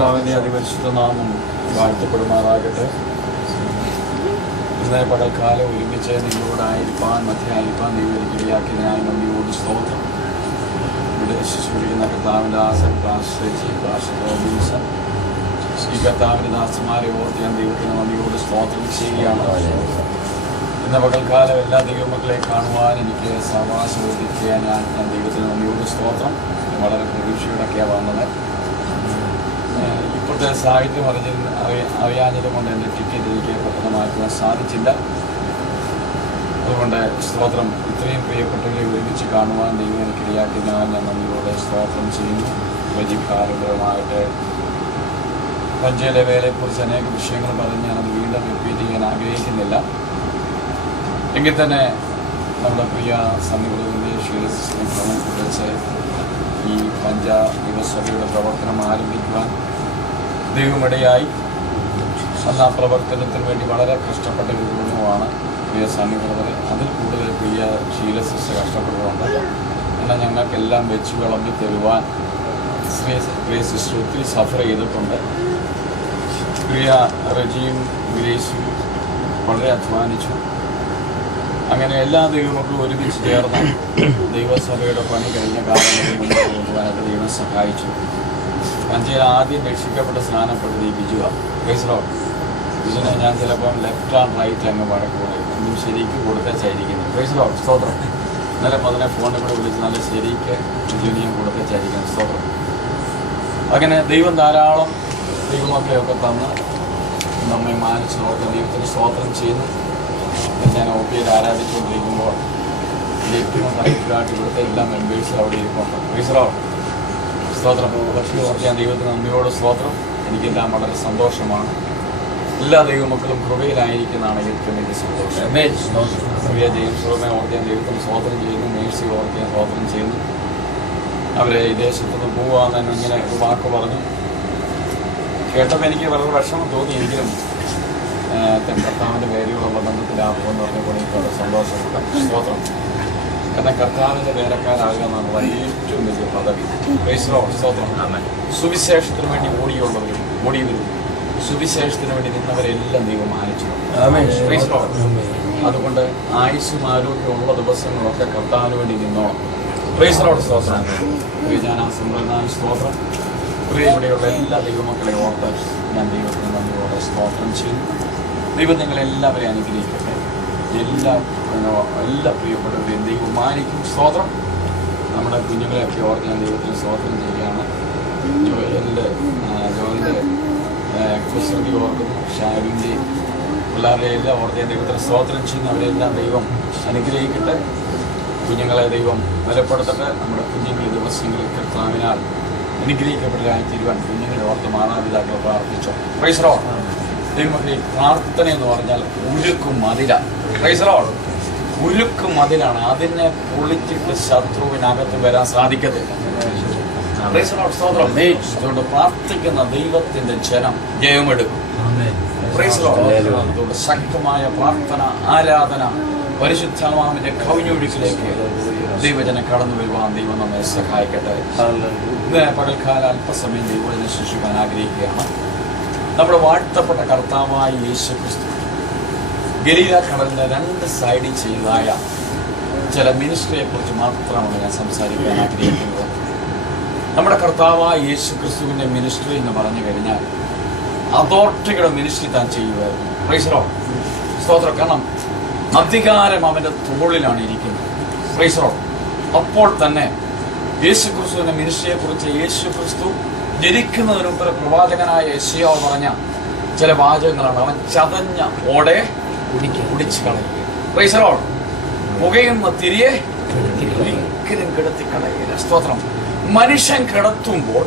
കർത്താവിൻ്റെ അതിപരിശുദ്ധ നാമം വാഴ്ത്തപ്പെടുമാറാകട്ടെ. ഇന്നേ പകൽക്കാലം ഒരുമിച്ച് നിങ്ങളോടായിരിക്കാൻ മധ്യായിരിക്കാൻ ദൈവത്തിയാക്കിയതിനായി നന്ദിയോട് സ്തോത്രം. ഇവിടെ ശുശ്രൂഷിക്കുന്ന കർത്താവിൻ്റെ ആശ്രയിച്ച് ഈ കർത്താവിൻ്റെ ദാസന്മാരെ ഓർത്ത് ഞാൻ ദൈവത്തിന് നന്ദിയോട് സ്തോത്രം ചെയ്യുകയാണ്. ഇന്ന പകൽക്കാലം എല്ലാ ദൈവമക്കളെ കാണുവാൻ എനിക്ക് സാവകാശം ഒതുക്കിയ ഞാൻ ദൈവത്തിന് നന്ദിയോട് സ്തോത്രം. വളരെ പ്രതീക്ഷയോടൊക്കെയാണ് വന്നത്. ഇപ്പോഴത്തെ സാഹിത്യം അറിയാഞ്ഞത് കൊണ്ട് എൻ്റെ ടിക്കറ്റ് എനിക്ക് പെട്ടെന്ന് മാറ്റുവാൻ സാധിച്ചില്ല. അതുകൊണ്ട് സ്തോത്രം, ഇത്രയും പ്രിയപ്പെട്ടവരെ ഒരുമിച്ച് കാണുവാൻ ദൈവം എനിക്ക് ഇടയാക്കിയതിനാൽ ഞാൻ നന്ദിയോടെ സ്തോത്രം ചെയ്യുന്നു. വൈദികാരപരമായിട്ട് പഞ്ചയിലെ വേലയെക്കുറിച്ച് അനേക വിഷയങ്ങൾ പറഞ്ഞ് ഞാനത് വീണ്ടും റിപ്പീറ്റ് ചെയ്യാൻ ആഗ്രഹിക്കുന്നില്ല. എങ്കിൽ തന്നെ നമ്മുടെ പ്രിയ സന്നിഹിതരുടെ ശീലസിനെ കുറിച്ച് ഈ പഞ്ചായസഭയുടെ പ്രവർത്തനം ആരംഭിക്കുവാൻ ദൈവമിടയായി. അന്ന് ആ പ്രവർത്തനത്തിന് വേണ്ടി വളരെ കഷ്ടപ്പെട്ട ഒരു കുടുംബമാണ് പ്രിയ സന്നിഹിതരെ. അതിൽ കൂടുതൽ പ്രിയ ശീലസിസ് കഷ്ടപ്പെടുന്നുണ്ട്. എന്നാൽ ഞങ്ങൾക്കെല്ലാം വെച്ച് വിളമ്പി തരുവാൻ പ്രിയ സിസ്റ്റർ ഒത്തിരി സഫർ ചെയ്തിട്ടുണ്ട്. പ്രിയ റജിയും ഗ്രേസും വളരെ അധ്വാനിച്ചു. അങ്ങനെ എല്ലാ ദൈവമക്കളും ഒരുമിച്ച് ചേർന്ന് ദൈവസഭയുടെ പണി കഴിഞ്ഞ കാലങ്ങളിൽ മുന്നോട്ട് കൊണ്ടുപോകാനായിട്ട് ദൈവം സഹായിച്ചു. പഞ്ചയിൽ ആദ്യം രക്ഷിക്കപ്പെട്ട സ്നാനപ്പെട്ടത് ഈ ബിജുവാണ്. ഇതിനെ ഞാൻ ചിലപ്പം ലെഫ്റ്റ് ആൻഡ് റൈറ്റ് അങ്ങ് വഴക്കൂടെ ഒന്നും ശരിക്ക് കൊടുത്തേച്ചായിരിക്കുന്നത്. പ്രൈസ്ലോഡ് സ്തോത്രം. ഇന്നലെ അതിനെ ഫോണിൽ കൂടെ വിളിച്ച് നല്ല ശരിക്ക് ബിജുവിനെയും കൊടുത്തേച്ചായിരിക്കുന്നത്. സ്തോത്രം. അങ്ങനെ ദൈവം ധാരാളം ദൈവമക്കളെയൊക്കെ തന്ന് നമ്മെ മാനിച്ച് നോക്കുന്ന ദൈവത്തിന് സ്തോത്രം ചെയ്യുന്നു. ഞാൻ OPയിൽ ആരാധിച്ചുകൊണ്ടിരിക്കുമ്പോൾ ലെഫ്റ്റിനും റൈറ്റിലായിട്ട് ഇവിടുത്തെ എല്ലാ മെമ്പേഴ്സും അവിടെ ഇരിപ്പുണ്ട്. പ്രൈസ്ലോഡ് സ്തോത്രം. പക്ഷേ ഞാൻ ദൈവത്തിന് നന്ദിയോട് സ്തോത്രം. എനിക്കെല്ലാം വളരെ സന്തോഷമാണ്. എല്ലാ ദൈവമക്കളും കൃപയിലായിരിക്കുന്നതാണ് ഏറ്റവും വലിയ സന്തോഷം. പ്രിയ ജെയിംസ് റോമെ ഓർത്ത് ഞാൻ ദൈവത്തിന് സ്തോത്രം ചെയ്യുന്നു. മേഴ്സി ഓർത്ത് ഞാൻ സ്തോത്രം ചെയ്യുന്നു. അവരെ ഈ ദേശത്തുനിന്ന് പോകാൻ തന്നെ ഇങ്ങനെ ഒരു വാക്ക് പറഞ്ഞു കേട്ടപ്പോൾ എനിക്ക് വളരെ വിഷമം തോന്നിയെങ്കിലും കർത്താവിൻ്റെ പേരുകളുള്ള ബന്ധത്തിലാകുമെന്ന് പറഞ്ഞപ്പോൾ എനിക്ക് വളരെ സന്തോഷമുണ്ട്. സ്തോത്രം. കാരണം കർത്താവിൻ്റെ വേലക്കാരാകുക എന്നുള്ളത് ഏറ്റവും വലിയ പദവി. സ്തോത്രം. സുവിശേഷത്തിന് വേണ്ടി ഓടിയവരും സുവിശേഷത്തിന് വേണ്ടി നിന്നവരെല്ലാം ദൈവം മാനിച്ചു. അതുകൊണ്ട് ആയുസ്സും ആരോഗ്യമുള്ള ദിവസങ്ങളൊക്കെ കർത്താവിന് വേണ്ടി നിന്നോണം. പ്രൈസ്ലോഡ് സ്തോത്രം. ഞാൻ ആ സമ്പ്രദായ സ്തോത്രം. ഇവിടെയുള്ള എല്ലാ ദൈവമക്കളെ ഓർത്ത് ഞാൻ ദൈവത്തിന് നന്ദിയോടെ സ്തോത്രം ചെയ്യുന്നു. ദൈവം നിങ്ങളെല്ലാവരെയും അനുഗ്രഹിക്കട്ടെ. എല്ലാ പ്രിയപ്പെട്ടവരെയും ദൈവം മാനിക്കും. സ്തോത്രം. നമ്മുടെ കുഞ്ഞുങ്ങളെയൊക്കെ ഓർത്ത് ഞാൻ ദൈവത്തിന് സ്തോത്രം ചെയ്യുകയാണ്. ജോലിൻ്റെ കുസൃതി ഓർക്കുന്നു. ഷാരുവിൻ്റെ പിള്ളേരുടെ എല്ലാം ഓർത്ത് ഞാൻ ദൈവത്തിന് സ്തോത്രം ചെയ്യുന്നു. അവരെല്ലാം ദൈവം അനുഗ്രഹിക്കട്ടെ. കുഞ്ഞുങ്ങളെ ദൈവം ബലപ്പെടുത്തട്ടെ. നമ്മുടെ കുഞ്ഞുങ്ങൾ ദിവസങ്ങളിൽ കർത്താവിനാൽ അനുഗ്രഹിക്കപ്പെട്ടവരായി തീരുവാൻ കുഞ്ഞുങ്ങളെ ഓർത്ത് മാതാപിതാക്കളെ പ്രാർത്ഥിച്ചു. പ്രൈസ്ലോഡ്. ദൈവമക്കളെ, പ്രാർത്ഥന എന്ന് പറഞ്ഞാൽ ഉരുക്കും മതിലാണ്. പ്രൈസ്ലോഡ്. ഉരുക്കും മതിലാണ്. അതിനെ പൊളിച്ചിട്ട് ശത്രുവിനകത്ത് വരാൻ സാധിക്കത്തില്ല. അതുകൊണ്ട് പ്രാർത്ഥിക്കുന്ന ദൈവത്തിന്റെ ജനം ജയമെടുക്കും. അതുകൊണ്ട് ശക്തമായ പ്രാർത്ഥന, ആരാധന, പരിശുദ്ധാത്മാവിന്റെ കവിഞ്ഞൊഴുക്കിലേക്ക് ദൈവജനം കടന്നു വരുവാൻ ദൈവം നമ്മെ സഹായിക്കട്ടെ. ഇന്ന് പകൽക്കാലം അല്പസമയം ദൈവജനം ശിക്ഷിക്കാൻ ആഗ്രഹിക്കുകയാണ്. നമ്മുടെ വാഴ്ത്തപ്പെട്ട കർത്താവായ യേശു ക്രിസ്തു ഗലീല കടലിന്റെ രണ്ട് സൈഡിൽ ചെയ്തതായ ചില മിനിസ്ട്രിയെ കുറിച്ച് മാത്രമാണ് ഞാൻ സംസാരിക്കാൻ ആഗ്രഹിക്കുന്നത്. നമ്മുടെ കർത്താവായ യേശു ക്രിസ്തുവിന്റെ മിനിസ്ട്രി എന്ന് പറഞ്ഞു കഴിഞ്ഞാൽ അതോറിറ്റിയുടെ മിനിസ്ട്രി താൻ ചെയ്യുമായിരുന്നു. പ്രൈസ്ലോഡ് സ്തോത്രം. കാരണം അധികാരം അവന്റെ തോളിലാണ് ഇരിക്കുന്നത്. പ്രൈസ്ലോഡ്. അപ്പോൾ തന്നെ യേശു ക്രിസ്തുവിന്റെ മിനിസ്ട്രിയെ കുറിച്ച് യേശു ക്രിസ്തു ജനിക്കുന്നതിന് മുമ്പ് പ്രവാചകനായ യെശയ്യാവ് പറഞ്ഞ ചില വാചകങ്ങളാണ്. അവൻ ചതഞ്ഞ ഓടെ കുടിച്ചു കളയുക. പ്രൈസ്ലോഡ്. പുകയുന്ന തിരിയെ ഒരിക്കലും കിടത്തി കളയുക. സ്തോത്രം. മനുഷ്യൻ കിടത്തുമ്പോൾ,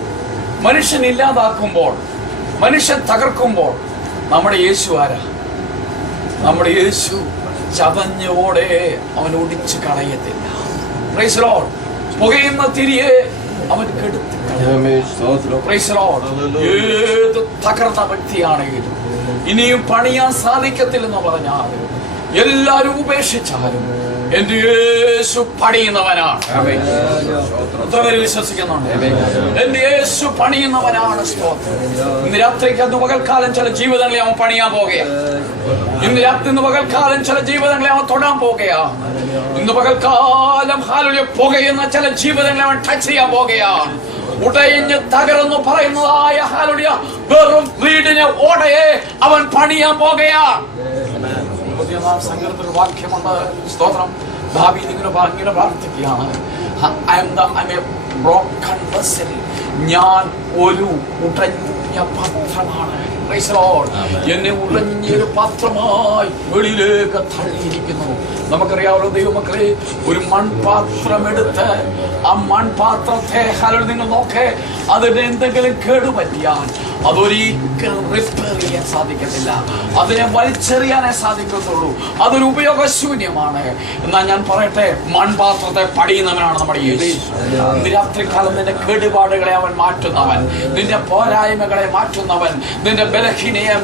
മനുഷ്യൻ ഇല്ലാതാക്കുമ്പോൾ, മനുഷ്യൻ തകർക്കുമ്പോൾ നമ്മുടെ യേശു ആരാ? നമ്മുടെ യേശു ചതഞ്ഞോടെ അവൻ ഒടിച്ചു കളയത്തില്ല. Praise Lord. പുകയുന്ന തിരിയെ അവൻ കെടുത്തി കളയും. Praise Lord. ഏത് തകർന്ന വ്യക്തിയാണെങ്കിലും ഇനിയും പണിയാൻ സാധിക്കത്തില്ലെന്ന് പറഞ്ഞാൽ എല്ലാവരും ഉപേക്ഷിച്ചാലും എന്റെ യേശു പണിയുന്നവനാണ്. എത്ര പേര് വിശ്വസിക്കുന്നുണ്ട്? എന്റെ യേശു പണിയുന്നവനാണ്. ഇന്ന് രാത്രിക്ക് അന്ന് പകൽക്കാലം ചില ജീവിതങ്ങളെ അവൻ പണിയാൻ പോകുകയാണ്. ഇന്ന് പകൽക്കാലം ചില ജീവിതങ്ങളെ അവൻ തൊടാൻ പോകുകയാണ്. ഇന്ന് പകൽക്കാലം ഹാലുലിയ പുകയുന്ന ചില ജീവിതങ്ങളെ അവൻ ടച്ച് ചെയ്യാൻ പോകുകയാണ്. ഉടയിഞ്ഞ് തകർന്നു പറയുന്നതായ ഹാലുലിയ വെറും വീടിനെ ഓടയെ അവൻ പണിയാൻ പോകുകയാണ്. സങ്കീർത്തനത്തിൽ വാക്യമുണ്ട്. സ്തോത്രം. ദാവീദ് ഇങ്ങനെ പ്രാർത്ഥിക്കുകയാണ്, ഞാൻ ഒരു ഉടഞ്ഞ പാത്രമാണ്. എന്നെ ഉടഞ്ഞൊരു പാത്രമായി വെളിയിലേക്ക് തള്ളിയിരിക്കുന്നു. നമുക്കറിയാമല്ലോ ദൈവമക്കളെ, ഒരു മൺപാത്രം എടുത്ത് ആ മൺപാത്രത്തെ നിങ്ങൾ നോക്കേ, അതിന് എന്തെങ്കിലും കേടുപറ്റിയാൽ അതൊരിക്കലും റിപ്പയർ ചെയ്യാൻ സാധിക്കത്തില്ല. അതിനെ വലിച്ചെറിയാനേ സാധിക്കത്തുള്ളൂ. അതൊരു ഉപയോഗശൂന്യമാണ്. എന്നാൽ ഞാൻ പറയട്ടെ, മൺപാത്രത്തെ പണിയുന്നവനാണ് നമ്മുടെ യേശു. ഇന്ന് രാത്രികാലം നിന്റെ കേടുപാടുകളെ അവൻ മാറ്റുന്നവൻ, നിന്റെ പോരായ്മകളെ മാറ്റുന്നവൻ, നിന്റെ ബലഹീനയെ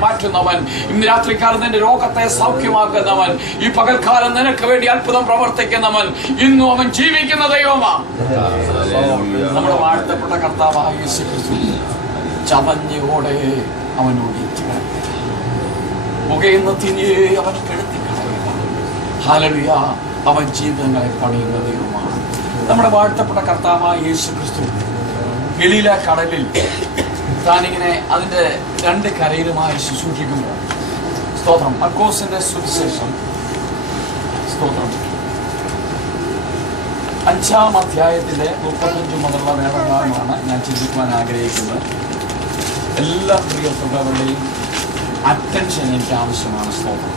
മാറ്റുന്നവൻ, ഇന്ന് രാത്രികാലം നിന്റെ രോഗത്തെ സൗഖ്യമാക്കുന്നവൻ, ഈ പകൽക്കാലം നിനക്ക് വേണ്ടി അത്ഭുതം പ്രവർത്തിക്കുന്നവൻ, ഇന്നും അവൻ ജീവിക്കുന്ന ദൈവമാണ്. നമ്മുടെ വാഴ്ത്തപ്പെട്ട കർത്താവായ യേശു ക്രിസ്തു ചതഞ്ഞോടെ അവൻ ഓടിച്ചു പുകയുന്ന തിരിയെ അവൻ കെടുത്തി കളയുക. ഹല്ലേലൂയ. അവൻ ജീവിതങ്ങളെ പണിയുന്ന ദൈവമാണ്. നമ്മുടെ വാഴ്ത്തപ്പെട്ട കർത്താവായ യേശു ക്രിസ്തു ഗലീല കടലിൽ താനിങ്ങനെ അതിന്റെ രണ്ട് കരയിലുമായി ശുശ്രൂഷിക്കുമ്പോൾ, സ്തോത്രം, മർക്കോസിന്റെ സുവിശേഷം സ്തോത്രം 5-ാം അധ്യായത്തിന്റെ 35 മുതലുള്ള വേദഭാഗമാണ് ഞാൻ ചിന്തിക്കുവാൻ ആഗ്രഹിക്കുന്നത്. എല്ലാ പ്രിയപ്പെട്ടവരുടെയും അറ്റൻഷൻ എനിക്ക് ആവശ്യമാണ്. സ്തോത്രം.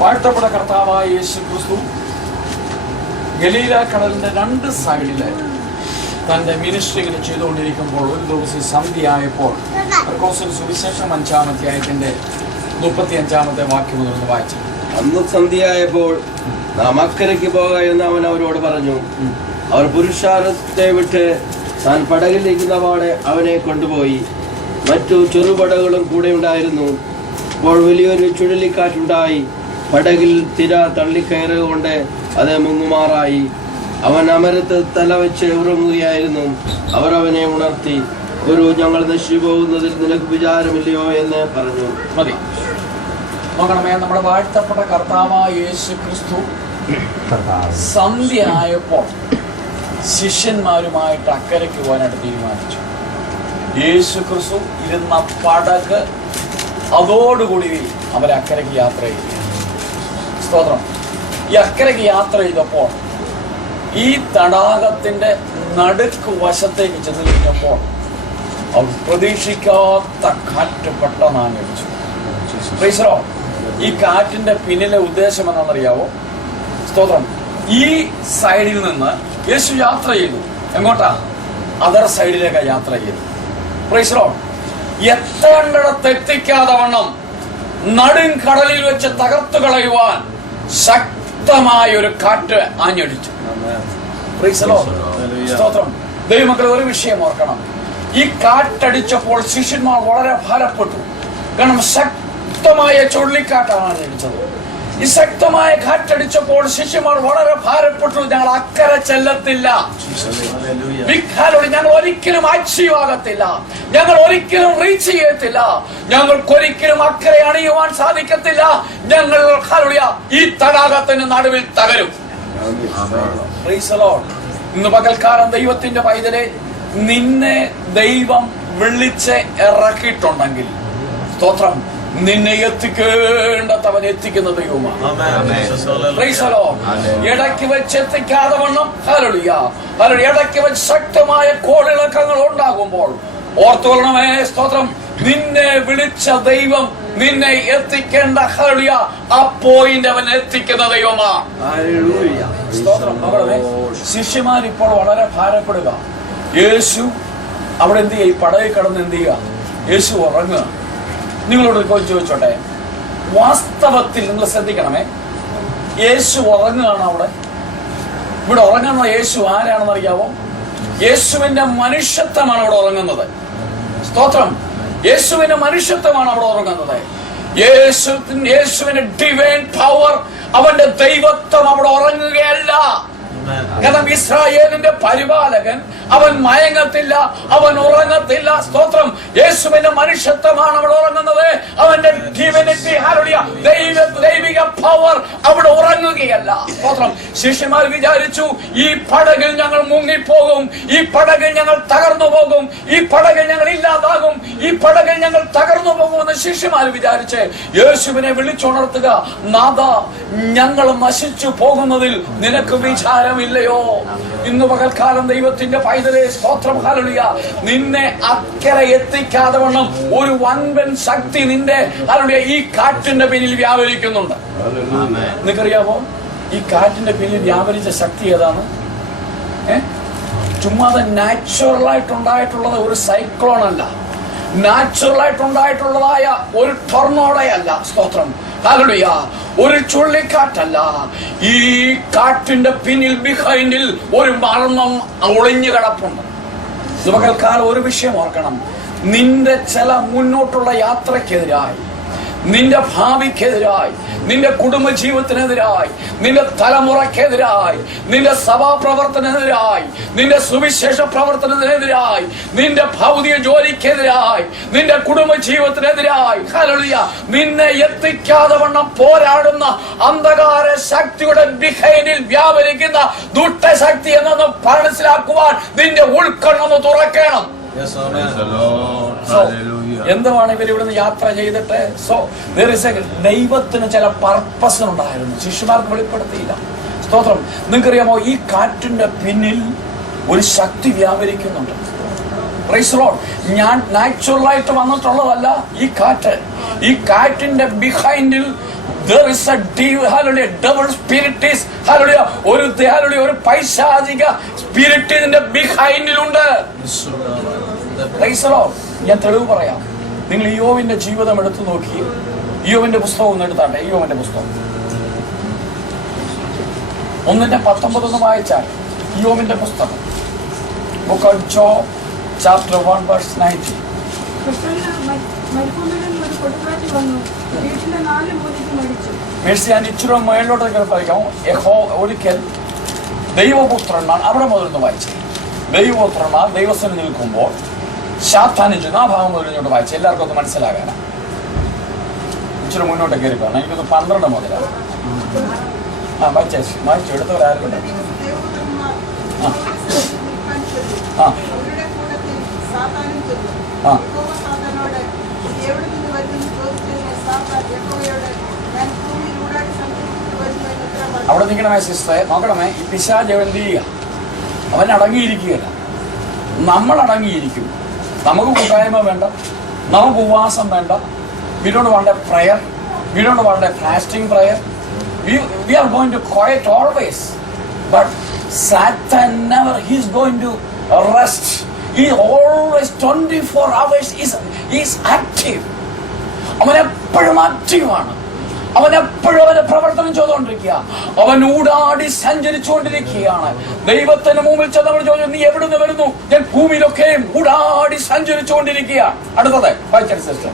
വാഴ്ത്തപ്പെട്ട കർത്താവായ യേശു ക്രിസ്തു ഗലീല കടലിന്റെ രണ്ട് സൈഡില് തന്റെ മിനിസ്ട്രികൾ ചെയ്തുകൊണ്ടിരിക്കുമ്പോൾ ഒരു ദിവസം സന്ധ്യയായപ്പോൾ, മർക്കോസിന്റെ സുവിശേഷം 5-ാം അധ്യായത്തിന്റെ 35-ാമത്തെ വാക്യം മുതൽ വായിച്ചു. അന്ന് സന്ധ്യയായപ്പോൾ നാം അക്കരയ്ക്ക് പോക എന്ന് അവൻ അവരോട് പറഞ്ഞു. അവർ പുരുഷാരത്തെ വിട്ട് താൻ പടകിലിരിക്കുന്ന പാടെ അവനെ കൊണ്ടുപോയി. മറ്റു ചെറുപടകളും കൂടെ ഉണ്ടായിരുന്നു. അപ്പോൾ വലിയൊരു ചുഴലിക്കാറ്റുണ്ടായി. പടകിൽ തിര തള്ളിക്കയറുകൊണ്ട് അത് മുങ്ങുമാറായി. അവൻ അമരത്ത് തലവെച്ച് ഉറങ്ങുകയായിരുന്നു. അവർ അവനെ ഉണർത്തി, ഗുരു, ഞങ്ങൾ നശിച്ചു പോകുന്നതിൽ നിനക്ക് വിചാരമില്ലയോ എന്ന് പറഞ്ഞു. മതി. നോക്കണമേ, നമ്മുടെ വാഴ്ത്തപ്പെട്ട കർത്താവായ യേശു ക്രിസ്തു സന്ധ്യ ആയപ്പോൾ ശിഷ്യന്മാരുമായിട്ട് അക്കരയ്ക്ക് പോകാനായിട്ട് തീരുമാനിച്ചു. യേശു ക്രിസ്തു ഇരുന്ന പടക് അതോടുകൂടി അവരെ അക്കരയ്ക്ക് യാത്ര ചെയ്യുക. സ്തോത്രം. ഈ അക്കരയ്ക്ക് യാത്ര ചെയ്തപ്പോൾ ഈ തടാകത്തിന്റെ നടുക്ക് വശത്തേക്ക് ചെന്ന് കഴിഞ്ഞപ്പോൾ അവർ പ്രതീക്ഷിക്കാത്ത കാറ്റ് പെട്ടെന്ന് ആഞ്ഞടിച്ചു. ഈ കാറ്റിന്റെ പിന്നിലെ ഉദ്ദേശം എന്താണെന്നറിയാവോ? സ്തോത്രം. ഈ സൈഡിൽ നിന്ന് യേശു യാത്ര ചെയ്തു. എങ്ങോട്ടാ? അതർ സൈഡിലേക്കാ യാത്ര ചെയ്തു. എത്തേണ്ടിടത്ത് എത്തിക്കാതെ വണ്ണം നടും കടലിൽ വെച്ച് തകർത്തു കളയുവാൻ ശക്തമായ ഒരു കാറ്റ് ആഞ്ഞടിച്ചു. സ്തോത്രം. ദൈവമക്കളെ, ഒരു വിഷയം ഓർക്കണം. ഈ കാറ്റടിച്ചപ്പോൾ ശിഷ്യന്മാർ വളരെ ഭാരപ്പെട്ടു. കാരണം ശക്തമായ ചുഴലിക്കാറ്റാണ് ആഞ്ഞടിച്ചത്. ഈ ശക്തമായ കാറ്റടിച്ചപ്പോൾ ശിഷ്യന്മാർ വളരെ ഭാരപ്പെട്ടു. ഞങ്ങൾ അക്കരെ ചെല്ലത്തില്ല, ഞങ്ങൾ ഒരിക്കലും അച്ചീവ് ആകത്തില്ല, ഞങ്ങൾ ഒരിക്കലും റീച്ച് ചെയ്യത്തില്ല, ഞങ്ങൾക്കൊരിക്കലും അക്കരെ അണിയുവാൻ സാധിക്കത്തില്ല, ഞങ്ങൾ ഈ തടാകത്തിന് നടുവിൽ തകരും. ഇന്ന് പകൽക്കാലം ദൈവത്തിന്റെ പൈതലെ, നിന്നെ ദൈവം വിളിച്ച് ഇറക്കിയിട്ടുണ്ടെങ്കിൽ, സ്തോത്രം, നിന്നെ എത്തിക്കേണ്ടവൻ എത്തിക്കുന്ന ദൈവമാണ്. ഇടയ്ക്ക് വെച്ച് എത്തിക്കാതെ വണ്ണം ഇടയ്ക്ക് വെച്ച് ശക്തമായ കോളിളക്കങ്ങൾ ഉണ്ടാകുമ്പോൾ ഓർത്തുകൊള്ളണമേ, സ്തോത്രം, നിന്നെ വിളിച്ച ദൈവം നിന്നെ എത്തിക്കേണ്ട ആ പോയിന്റ് അവൻ എത്തിക്കുന്ന ദൈവമാണ്. സ്തോത്രം. ശിഷ്യന്മാർ ഇപ്പോൾ വളരെ ഭാരപ്പെടുക. യേശു അവിടെ എന്ത് ചെയ്യുക? ഈ പടയിൽ കിടന്ന് എന്ത് ചെയ്യുക? യേശു ഉറങ്ങുക. നിങ്ങളോട് ചോദിച്ചോട്ടെ, വാസ്തവത്തിൽ നിങ്ങൾ ശ്രദ്ധിക്കണമേ, യേശു ഉറങ്ങുകയാണ് അവിടെ. ഇവിടെ ഉറങ്ങുന്ന യേശു ആരാണെന്ന് അറിയാവോ? യേശുവിന്റെ മനുഷ്യത്വമാണ് അവിടെ ഉറങ്ങുന്നത്. സ്തോത്രം. യേശുവിന്റെ മനുഷ്യത്വമാണ് അവിടെ ഉറങ്ങുന്നത്. യേശുവിന്റെ ഡിവൈൻ പവർ, അവന്റെ ദൈവത്വം അവിടെ ഉറങ്ങുകയല്ല. കാരണം ഇസ്രായേലിന്റെ പരിപാലകൻ അവൻ മയങ്ങത്തില്ല, അവൻ ഉറങ്ങത്തില്ല. സ്തോത്രം. യേശുവിന്റെ മനുഷ്യത്വമാണ് അവിടെ ഉറങ്ങുന്നത്. അവന്റെ ഡിവിനിറ്റി, ദൈവിക പവർ അവിടെ ഉറങ്ങുകയല്ല. സ്തോത്രം. ശിഷ്യന്മാർ വിചാരിച്ചു ഈ പടകിൽ ഞങ്ങൾ മുങ്ങിപ്പോകും, ഈ പടകിൽ ഞങ്ങൾ തകർന്നു പോകും, ഈ പടകിൽ ഞങ്ങൾ ഇല്ലാതാകും, ഈ പടകിൽ ഞങ്ങൾ തകർന്നു പോകുമെന്ന് ശിഷ്യന്മാർ വിചാരിച്ച് യേശുവിനെ വിളിച്ചുണർത്തുക. നാഥ, ഞങ്ങൾ നശിച്ചു പോകുന്നതിൽ നിനക്ക് വിചാരമില്ലയോ? ഇന്ന് പകൽക്കാലം ദൈവത്തിന്റെ പൈതലേ, സ്തോത്രം, ഹല്ലേലൂയ, നിന്നെ അക്കരെ എത്തിക്കാതെ വണ്ണം ഒരു വൻപൻ ശക്തി നിന്റെ ഹല്ലേലൂയ ഈ കാറ്റിന്റെ പിന്നിൽ വ്യാപരിക്കുന്നുണ്ട്. നിനക്കറിയാമോ ഈ കാറ്റിന്റെ പിന്നിൽ വ്യാപരിച്ച ശക്തി ഏതാണ്? ചുമ്മാതെ നാച്ചുറലായിട്ടുണ്ടായിട്ടുള്ളത് ഒരു സൈക്ലോൺ അല്ല, നാച്ചുറലായിട്ടുണ്ടായിട്ടുള്ളതായ ഒരു ടൊർണോഡയല്ല. സ്തോത്രം, ഹല്ലേലൂയ, ഒരു ചുഴലിക്കാറ്റല്ല. ഈ കാറ്റിന്റെ പിന്നിൽ, ബിഹൈൻഡിൽ ഒരു മർമ്മം ഒളിഞ്ഞു കിടപ്പുണ്ട്. പകൽക്കാലം ഒരു വിഷയം ഓർക്കണം. നിന്റെ ചില മുന്നോട്ടുള്ള യാത്രക്കെതിരായി, നിന്റെ ഭാവിക്കെതിരായി, നിന്റെ കുടുംബജീവിതത്തിനെതിരായി, നിന്റെ തലമുറക്കെതിരായി, നിന്റെ സഭാപ്രവർത്തനത്തിനെതിരായി, നിന്റെ സുവിശേഷ പ്രവർത്തനത്തിനെതിരായി, നിന്റെ ഭൗതിക ജോലിക്കെതിരായി, നിന്റെ കുടുംബജീവിതത്തിനെതിരായി, ഹല്ലേലൂയ, നിന്നെ എത്തിക്കാതെ വണ്ണം പോരാടുന്ന അന്ധകാര ശക്തിയുടെ ബിഹൈൻഡിൽ വ്യാപരിക്കുന്ന ദുഷ്ടശക്തി എന്നൊന്ന് മനസ്സിലാക്കുവാൻ നിന്റെ ഉൾക്കണ്ണൊന്ന് തുറക്കണം. എന്തുമാണ് ഇവർ ഇവിടുന്ന് യാത്ര ചെയ്തിട്ട്? ദൈവത്തിന് ചില പർപ്പസ് ഉണ്ടായിരുന്നു, ശിഷ്യന്മാർക്ക് വെളിപ്പെടുത്തിയില്ല. സ്തോത്രം. നിങ്ങൾക്കറിയാമോ ഈ കാറ്റിന്റെ പിന്നിൽ ഒരു ശക്തി വ്യാപരിക്കുന്നുണ്ട്. Praise the Lord. ഞാൻ നാച്ചുറലായിട്ട് വന്നിട്ടുള്ളതല്ല ഈ കാറ്റ്. ഈ കാറ്റിന്റെ ബിഹൈൻഡിൽ there is a devil spirit is ഒരു പൈശാചിക സ്പിരിറ്റ് ഇതിന്റെ ബിഹൈൻഡിലുണ്ട്. Price the Lord. ഞാൻ തെളിവ് പറയാം. നിങ്ങൾ ഇയ്യോബിന്റെ ജീവിതം എടുത്തു നോക്കി, ഇയ്യോബിന്റെ പുസ്തകം ഒന്ന് എടുത്താട്ടെ. ഇയ്യോബിന്റെ പുസ്തകം 1:19 വായിച്ചാൽ, ഇയ്യോബിന്റെ പുസ്തകം, ബുക്ക് ഓഫ് ജോബ്, ചാപ്റ്റർ 1:19. ഞാൻ ഇച്ചിരി മേളിലോട്ടൊക്കെ പഠിക്കാം. ഒരിക്കൽ ദൈവപുത്രന്മാർ, അവിടെ മുതലൊന്ന് വായിച്ചു, ദൈവപുത്രന്മാർ ദൈവസ്ഥന് നിൽക്കുമ്പോൾ ശാത്താനിച്ചു. ആ ഭാഗം മുതൽ ഇങ്ങോട്ട് വായിച്ചു, എല്ലാവർക്കും ഒന്ന് മനസ്സിലാകാനാ. ഇച്ചിരി മുന്നോട്ട് കയറി പോകണം. എനിക്കൊന്ന് 12 മുതലാണ്. വായിച്ചു എടുത്തവരാരും അവിടെ നിൽക്കണമേ സിസ്റ്ററെ, നോക്കണമേ. ഈ പിശാച് എന്ത് ചെയ്യുക? അവൻ അടങ്ങിയിരിക്കുകയല്ല, നമ്മൾ അടങ്ങിയിരിക്കും. നമുക്ക് കൂട്ടായ്മ വേണ്ട, നമുക്ക് ഉപവാസം വേണ്ട. We don't want a prayer, we don't want a fasting prayer. We are going to quiet always, but Satan never, he is going to rest. He always 24 hours is active. അവൻ എപ്പോഴും ആക്റ്റീവാണ്. അവൻ എപ്പോഴും അവന്റെ പ്രവർത്തനം ചെയ്തുകൊണ്ടിരിക്കുക. അവൻ ഊടാടി സഞ്ചരിച്ചുകൊണ്ടിരിക്കുകയാണ്. ദൈവത്തിന് മുമ്പിൽ ചെന്നവർ ചോദിച്ചു, നീ എവിടുന്ന് വരുന്നു? ഞാൻ ഭൂമിയിലൊക്കെ ഊടാടി സഞ്ചരിച്ചുകൊണ്ടിരിക്കുക. അടുത്തത് വായിച്ചാൽ സിസ്റ്റർ.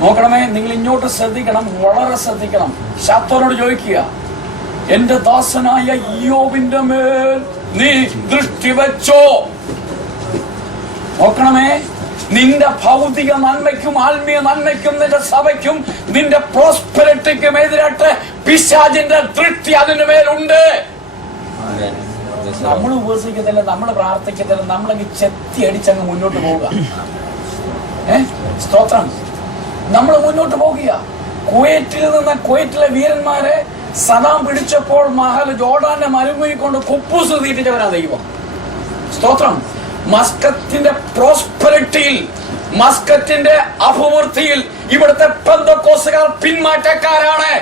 നോക്കണമേ, നിങ്ങൾ ഇങ്ങോട്ട് ശ്രദ്ധിക്കണം, വളരെ ശ്രദ്ധിക്കണം. ശാത്തോനോട് ചോദിക്കുക, എന്റെ ദാസനായ ഇയ്യോബിന്റെ മേൽ നീ ദൃഷ്ടി വെച്ചോ? നോക്കണമേ, നിന്റെ ഭൗതിക നന്മയ്ക്കും ആത്മീയ നന്മയ്ക്കും നിന്റെ സഭയ്ക്കും നിന്റെ പ്രോസ്പെരിറ്റിക്കും എതിരായിട്ട് പിശാചിന്റെ ദൃഷ്ടി അതിന് മേലുണ്ട്. നമ്മൾ ഉപസിക്കത്തില്ല, നമ്മൾ പ്രാർത്ഥിക്കത്തില്ല, നമ്മളങ്ങ് ചെത്തി അടിച്ചങ്ങ് മുന്നോട്ട് പോവുക. സ്തോത്രം. നമ്മൾ മുന്നോട്ട് പോകുക. കുവൈറ്റിലെ വീരന്മാരെ സദാം പിടിച്ചപ്പോൾ ജോർഡാന്റെ മരുഭൂമി കൊണ്ട് കുപ്പൂസ് തീറ്റിച്ചവനാ ദൈവം. സ്തോത്രം. മസ്കത്തിന്റെ പ്രോസ്പെരിറ്റിയിൽ, മസ്കത്തിന്റെ അഭിവൃദ്ധിയിൽ ഇവിടുത്തെ പെന്തക്കോസ്തുകാർ പിന്മാറ്റക്കാരാണ്.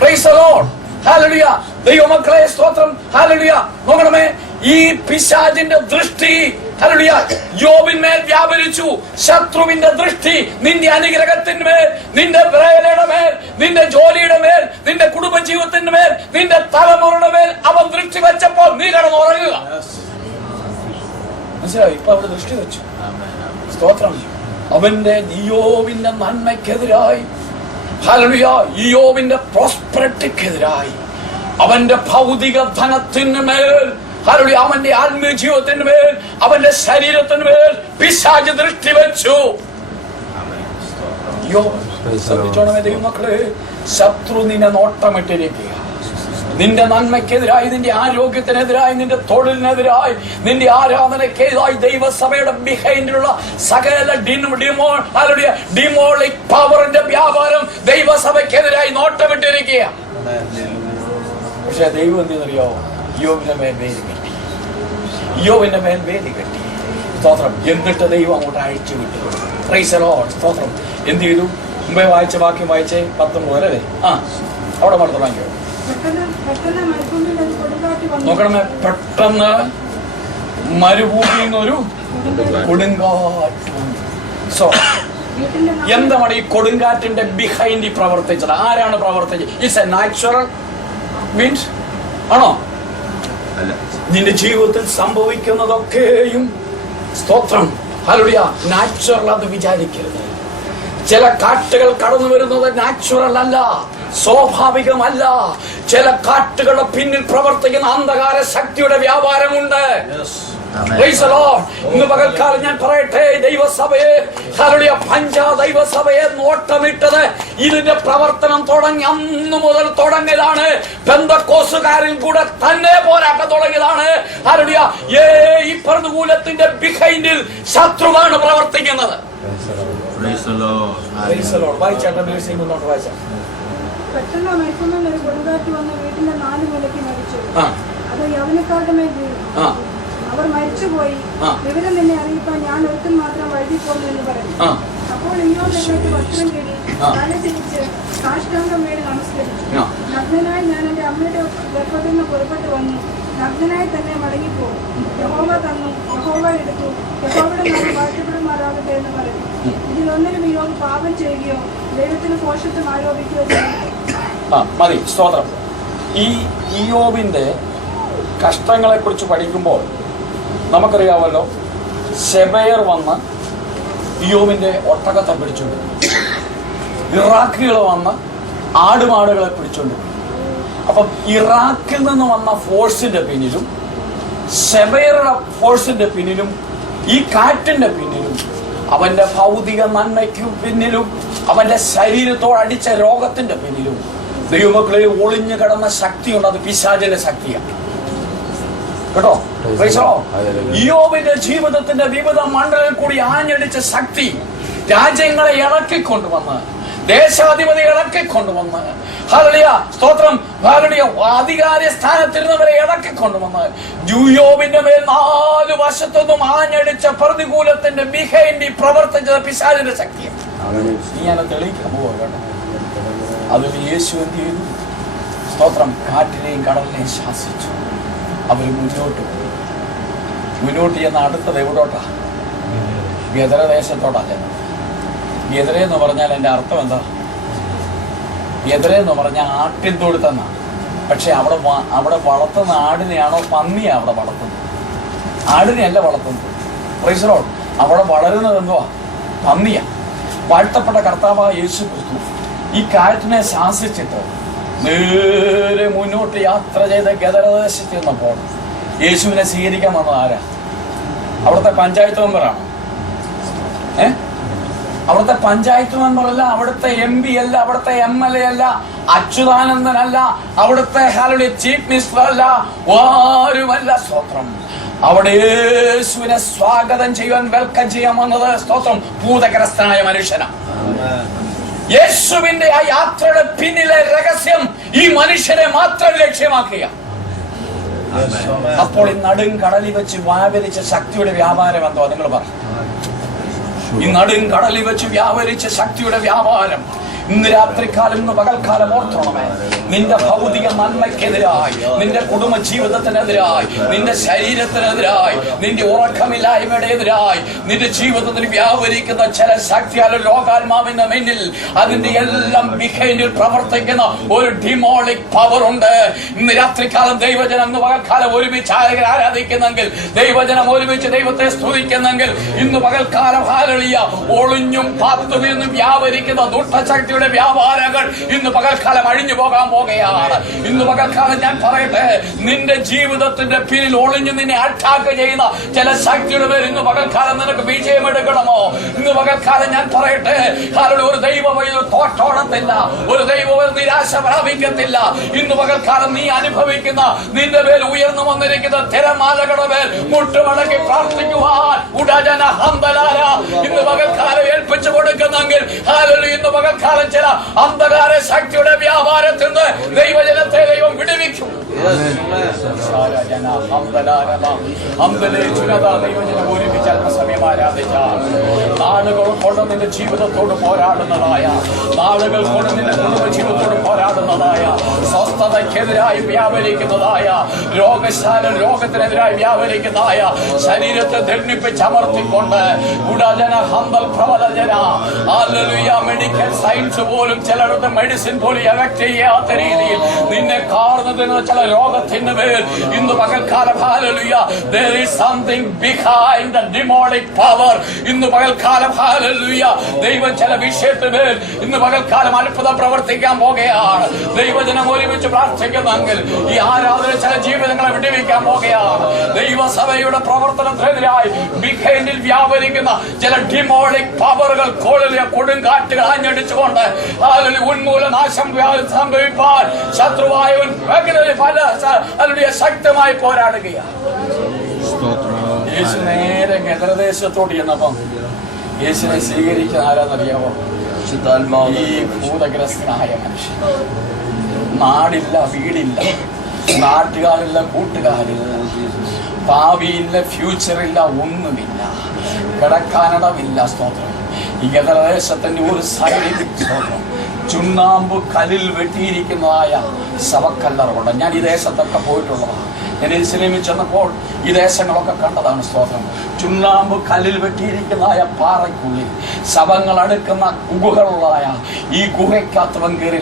Praise the Lord. ഹല്ലേലൂയ. ദൈവമക്കളെ സ്തോത്രം. ഹല്ലേലൂയ. നോക്കണമേ, ഈ പിശാചിന്റെ ദൃഷ്ടി ഹല്ലേലൂയ യോബിന്മേൽ വ്യാപരിച്ചു. ശത്രുവിന്റെ ദൃഷ്ടി നിന്റെ അനുഗ്രഹത്തിന്മേൽ, നിന്റെ വേലയുടെ മേൽ, നിന്റെ ജോലിയുടെ മേൽ, നിന്റെ കുടുംബജീവിതത്തിന്റെ മേൽ, നിന്റെ തലമുറയുടെ മേൽ അവൻ ദൃഷ്ടി വെച്ചപ്പോൾ നീ കിടന്നുറങ്ങുക. മനസ്സിലായി? ഇപ്പൊ അവിടെ ദൃഷ്ടി വെച്ചു. സ്തോത്രം. അവന്റെ ഇയ്യോബിന്റെ നന്മയ്ക്കെതിരായി, ഹല്ലേലൂയ, ഇയ്യോബിന്റെ പ്രോസ്പെറിറ്റിക്കെതിരായി, അവന്റെ ഭൗതിക ധനത്തിന് മേൽ, ഹല്ലേലൂയ, അവന്റെ ആത്മീയ ജീവിതത്തിന് മേൽ, അവന്റെ ശരീരത്തിന് മേൽ പിശാച് ദൃഷ്ടി വെച്ചു. ശ്രദ്ധിച്ചോണമേ ദൈവമക്കളെ, ശത്രു നിന്നെ നോട്ടമിട്ടിരിക്കുക. നിന്റെ നന്മയ്ക്കെതിരായി, നിന്റെ ആരോഗ്യത്തിനെതിരായി, നിന്റെ തൊഴിലിനെതിരായി, നിന്റെ ആരാധനയ്ക്കെതിരായി ദൈവസഭയുടെ ബിഹൈൻഡിലുള്ള സകല ഡിമോളിക് പവറിന്റെ വ്യാപാരം ദൈവസഭയ്ക്കെതിരായി നോട്ടമിട്ടിരിക്കുക. പക്ഷെ ദൈവം എന്തെന്നറിയോ? യോബിന്റെ മേൽ വേലി കെട്ടി, യോബിന്റെ മേൽ വേലി കെട്ടി. സ്തോത്രം. എന്നിട്ട് ദൈവം അങ്ങോട്ട് അഴിച്ചു വിട്ടു. Price the Lord. സ്തോത്രം. എന്ത് ചെയ്തു? മുമ്പേ വായിച്ച വാക്യം വായിച്ചേ, 19 അല്ലേ? അവിടെ മഴ തുടങ്ങിയോ? നോക്കണമേ, പെട്ടെന്ന് മരുഭൂമിയിൽ നിന്നൊരു കൊടുങ്കാറ്റ്. സോ എന്താണ് ഈ കൊടുങ്കാറ്റിന്റെ ബിഹൈൻഡ് പ്രവർത്തിച്ചത്? ആരാണ് പ്രവർത്തിച്ചത്? ഇറ്റ്സ് എ നാച്ചുറൽ മീൻസ് ആണോ? നിന്റെ ജീവിതത്തിൽ സംഭവിക്കുന്നതൊക്കെയും, സ്തോത്രം, ഹല്ലേലൂയ, നാച്ചുറൽ അത് വിചാരിക്കരുത്. ചില കാറ്റുകൾ കടന്നു വരുന്നത് നാച്ചുറൽ അല്ല, സ്വാഭാവികമല്ല. ചില കാറ്റുകളുടെ പിന്നിൽ പ്രവർത്തിക്കുന്ന അന്ധകാര ശക്തിയുടെ വ്യാപാരമുണ്ട്. ഇന്ന് പകൽക്കാലം ഞാൻ പറയട്ടെ, ദൈവസഭയെ, ഹല്ലേലൂയ, ദൈവസഭയെ നോട്ടമിട്ടത് ഇതിന്റെ പ്രവർത്തനം തുടങ്ങി അന്ന് മുതൽ തുടങ്ങിയതാണ്. പെന്തക്കോസുകാരിൽ കൂടെ തന്നെ പോരാട്ടം തുടങ്ങിയതാണ്. ഹല്ലേലൂയ, ഈ പ്രതികൂലത്തിന്റെ ബിഹൈൻഡിൽ ശത്രുവാണ് പ്രവർത്തിക്കുന്നത്. പെട്ടെന്ന് മരിക്കുമ്പോൾ ഒരു കൊടുങ്കാറ്റ് വന്ന് വീട്ടിന്റെ 4 നിലയ്ക്ക് മരിച്ചു. അത് യൗവനക്കാരുടെ മേൽ വീണു. അവർ മരിച്ചുപോയി. വിവരം നിന്നെ അറിയിക്കാൻ ഞാൻ ഒരുത്തൻ മാത്രം വഴുതി പോന്നു എന്ന് പറഞ്ഞു. അപ്പോൾ ഇയ്യോബ് എഴുന്നേറ്റ് വസ്ത്രം കീറി തല തിരിച്ച് സാഷ്ടാംഗം വീണ് നമസ്കരിച്ചു. നഗ്നനായി ഞാൻ എന്റെ അമ്മയുടെ ഗർഭത്തിൽ നിന്ന് പുറപ്പെട്ടു വന്നു. നഗ്നനായി തന്നെ മടങ്ങിപ്പോകും. യഹോവ തന്നു, യഹോവ എടുത്തു, യഹോവയുടെ നാമം വാഴ്ത്തപ്പെടുമാറാകട്ടെ എന്ന് പറഞ്ഞു. ഇതിലൊന്നിനും ഇയ്യോബ് പാപം ചെയ്യുകയോ ദൈവത്തിന് ഭോഷത്വം ആരോപിക്കുകയോ ചെയ്തു. മതി. സ്തോത്രം. ഈ ഇയ്യോബിന്റെ കഷ്ടങ്ങളെ കുറിച്ച് പഠിക്കുമ്പോൾ നമുക്കറിയാമല്ലോ, ശെബയർ വന്ന് ഇയ്യോബിന്റെ ഒട്ടകത്തെ പിടിച്ചുകൊണ്ട്, ഇറാഖികൾ വന്ന് ആടുമാടുകളെ പിടിച്ചുകൊണ്ട്. അപ്പം ഇറാഖിൽ നിന്ന് വന്ന ഫോഴ്സിന്റെ പിന്നിലും, ശെബയറുടെ ഫോഴ്സിന്റെ പിന്നിലും, ഈ കാറ്റിന്റെ പിന്നിലും, അവന്റെ ഭൗതിക നന്മയ്ക്കും പിന്നിലും, അവന്റെ ശരീരത്തോടടിച്ച രോഗത്തിന്റെ പിന്നിലും ദൈവമക്കളിൽ ഒളിഞ്ഞു കിടന്ന ശക്തിയുണ്ട്. അത് പിശാചിന്റെ ശക്തിയാണ് കേട്ടോ. ഇയ്യോബിന്റെ ജീവിതത്തിന്റെ വിവിധ മണ്ഡലങ്ങളിൽ കൂടി ആഞ്ഞടിച്ച ശക്തി രാജ്യങ്ങളെ ഇളക്കിക്കൊണ്ടുവന്ന്, ദേശാധിപതി ഇളക്കിക്കൊണ്ടുവന്ന്, ഹല്ലേലൂയ, സ്തോത്രം, ഹല്ലേലൂയ, അധികാര സ്ഥാനത്തിരുന്നവരെ ഇളക്കിക്കൊണ്ടുവന്ന് ഇയ്യോബിന്റെ മേൽ 4 വശത്തൊന്നും ആഞ്ഞടിച്ച പ്രതികൂലത്തിന്റെ ബിഹൈൻഡ് പ്രവർത്തിച്ചത് പിശാചിന്റെ ശക്തിയാണ്. ഞാൻ തെളിയിക്കാൻ പോവാ കേട്ടോ. അതിൽ യേശു എന്ത് ചെയ്തു? സ്തോത്രം, കാറ്റിനെയും കടലിനെയും ശാസിച്ചു. അവർ മുന്നോട്ട് ചെന്ന അടുത്തത് എവിടോട്ടാ? ഗദരദേശത്തോട്ടാ ചെന്നത്. ഗദരയെന്ന് പറഞ്ഞാൽ എൻ്റെ അർത്ഥം എന്താ? ഗദരയെന്ന് പറഞ്ഞാൽ ആട്ടിൻ തൊഴുത്തെന്നാണ്. പക്ഷെ അവിടെ വളർത്തുന്ന ആടിനെയാണോ പന്നിയാ അവിടെ വളർത്തുന്നത്? ആടിനെയല്ല വളർത്തുന്നത്. Price the Lord. അവിടെ വളരുന്നത് എന്തുവാ? പന്നിയാ. വാഴ്ത്തപ്പെട്ട കർത്താവായ യേശു ക്രിസ്തു ഈ കാറ്റിനെ ശാസിച്ചിട്ട് നേരെ മുന്നോട്ട് യാത്ര ചെയ്ത് ഗദരദേശത്ത് ചെന്നപ്പോൾ യേശുവിനെ സ്വീകരിക്കാൻ വന്നത് ആരാ? അവിടുത്തെ പഞ്ചായത്ത് മെമ്പറാണ്. അവിടുത്തെ പഞ്ചായത്ത് മെമ്പറല്ല, അവിടുത്തെ MP അല്ല, അവിടുത്തെ MLA അല്ല, അച്യുതാനന്ദനല്ല, അവിടുത്തെ ചീഫ് മിനിസ്റ്റർ അല്ല, ആരുമല്ല. സ്തോത്രം. അവിടെ യേശുവിനെ സ്വാഗതം ചെയ്യാൻ, വെൽക്കം ചെയ്യാൻ വന്നത്, സ്തോത്രം, ഭൂതഗ്രസ്തനായ മനുഷ്യനാണ്. യേശുവിന്റെ ആ യാത്രയുടെ പിന്നിലെ രഹസ്യം ഈ മനുഷ്യനെ മാത്രം ലക്ഷ്യമാക്കുക. അപ്പോൾ ഈ നടുങ്കടലിൽ വെച്ച് വ്യാപരിച്ച ശക്തിയുടെ വ്യാപാരം എന്തോ നിങ്ങൾ പറ. ഈ നടുങ്കടലിൽ വെച്ച് വ്യാപരിച്ച ശക്തിയുടെ വ്യാപാരം ഇന്ന് രാത്രികാലം, ഇന്ന് പകൽക്കാലം ഓർത്തോണമേ. നിന്റെ ഭൗതിക നന്മയ്ക്കെതിരായി, നിന്റെ കുടുംബ ജീവിതത്തിനെതിരായി, നിന്റെ ശരീരത്തിനെതിരായി, നിന്റെ ഉറക്കമില്ലായ്മയുടെ എതിരായി, നിന്റെ ജീവിതത്തിൽ വ്യാപരിക്കുന്ന ചില ശക്തിയാൽ രോഗാത്മാവിന്റെ മുന്നിൽ അതിന്റെ എല്ലാം ബിഹൈൻഡിൽ പ്രവർത്തിക്കുന്ന ഒരു ഡിമോളിക് പവർ ഉണ്ട്. ഇന്ന് രാത്രികാലം ദൈവജനം, ഇന്ന് പകൽക്കാലം ഒരുമിച്ച് ആരാധിക്കുന്നെങ്കിൽ, ദൈവജനം ഒരുമിച്ച് ദൈവത്തെ സ്തുതിക്കുന്നെങ്കിൽ, ഇന്ന് പകൽക്കാലം ഹല്ലേലൂയ ഒളിഞ്ഞും പാത്തും ഇന്നും വ്യാപരിക്കുന്ന ദുഷ്ടശക്തിയുടെ വ്യാപാരങ്ങൾ ഇന്ന് പകൽക്കാലം അഴിഞ്ഞു പോകാൻ പോകുകയാണ്. ഇന്ന് പകൽക്കാലം ഞാൻ പറയട്ടെ, നിന്റെ ജീവിതത്തിന്റെ പിന്നിൽ ഒളിഞ്ഞു നിന്നെ അറ്റാക്ക് ചെയ്യുന്ന ചില ശക്തിയുടെ പേര് ഇന്ന് പകൽക്കാലം നിനക്ക് വിജയമെടുക്കണമോ? ഇന്ന് പകൽക്കാലം ഞാൻ പറയട്ടെ, കാരണം ഒരു ദൈവം തോറ്റോടത്തില്ല, ഒരു ദൈവം നിരാശ പ്രാപിക്കത്തില്ല. ഇന്ന് പകൽക്കാലം നീ അനുഭവിക്കുന്ന, നിന്റെ മേൽ ഉയർന്നു വന്നിരിക്കുന്ന തിരമാലകളുടെ മേൽ മുട്ടുമടക്കി പ്രാർത്ഥിക്കുവാൻ ഉടജന ഹന്തലാര ഇന്ന് പകൽക്കാലം ഏൽപ്പിച്ചു കൊടുക്കുന്നെങ്കിൽ, ഇന്ന് പകൽക്കാലം ചില അന്ധകാര ശക്തിയുടെ വ്യാപാരത്തിൽ നിന്ന് ദൈവജനത്തെ ദൈവം വിടുവിക്കും. ഒരുമിച്ച് അല്പസമയം ആരാധിച്ചാൽ നാളുകൾ കൊണ്ട് നിന്റെ ജീവിതത്തോട് പോരാടുന്നതായ, നാളുകൾ കൊണ്ട് നിന്റെ കുടുംബ ജീവിതത്തോട് പോരാടുന്നതായ, സ്വസ്ഥതയ്ക്കെതിരായി വ്യാപരിക്കുന്നതായ, രോഗത്തിനെതിരായി വ്യാപരിക്കുന്നതായ, ശരീരത്തെ ദണ്ഡിപ്പിച്ചമർത്തിക്കൊണ്ട് ഉടജന ഹന്തൽ പ്രബലജന മെഡിക്കൽ സയൻസ് പോലും ചിലരുടെ മെഡിസിൻ പോലും എഫക്ട് ചെയ്യാത്ത രീതിയിൽ നിന്നെ കാണുന്നതിന് ചില രോഗത്തിന് പേർ ഇന്ന് പകൽക്കാലം hallelujah there is something behind the demonic power. ഇന്ന് പകൽക്കാലം ഹല്ലേലൂയ ദൈവം ചില വിഷയത്തിന് പേർ ഇന്ന് പകൽക്കാലം അത്ഭുതം പ്രവർത്തിക്കാൻ പോകുകയാണ്. ദൈവജനം ഒരുമിച്ച് പ്രാർത്ഥിക്കുന്നെങ്കിൽ ഈ ആരാധന ചില ജീവിതങ്ങളെ വിടുവിക്കാൻ പോകുകയാണ്. ദൈവസഭയുടെ പ്രവർത്തനത്തിനെതിരായി ബിഹൈൻഡിൽ വ്യാപരിക്കുന്ന ചില ഡിമോണിക് പവറുകൾ കൊടുങ്കാറ്റുകൾ ആഞ്ഞടിച്ചുകൊണ്ട് ഉന്മൂലനാശം സംഭവിപ്പാൻ ശത്രുവായവൻ ശക്തമായി പോരാടുകയാണ്. യേശു നേരെ ഗദരദേശത്തോട് ചെന്നപ്പം യേശുവിനെ സ്വീകരിക്കാൻ ആരാന്നറിയാമോ? ഈ ഭൂതഗ്രസ്തനായ മനുഷ്യൻ. നാടില്ല, വീടില്ല, നാട്ടുകാരില്ല, കൂട്ടുകാരില്ല, ഭാവിയില്ല, ഫ്യൂച്ചറില്ല, ഒന്നുമില്ല, കിടക്കാനിടമില്ല. സ്തോത്രം. ഈ ഗദരദേശത്തിന്റെ ഒരു സൈഡിൽ സ്തോത്രം ചുണ്ണാമ്പ് കല്ലിൽ വെട്ടിയിരിക്കുന്നതായ ശവക്കല്ലറുണ്ട്. ഞാൻ ഈ ദേശത്തൊക്കെ പോയിട്ടുള്ളതാണ്. ഞാൻ യെരൂശലേമിൽ ചെന്നപ്പോൾ ഈ ദേശങ്ങളൊക്കെ കണ്ടതാണ്. സ്തോത്രം. ചുണ്ണാമ്പ് കല്ലിൽ വെട്ടിയിരിക്കുന്നതായ പാറയ്ക്കുള്ളിൽ ശവങ്ങൾ അടുക്കുന്ന ഗുഹകളുള്ളതായ ഈ ഗുഹയ്ക്കകത്തവൻ കയറി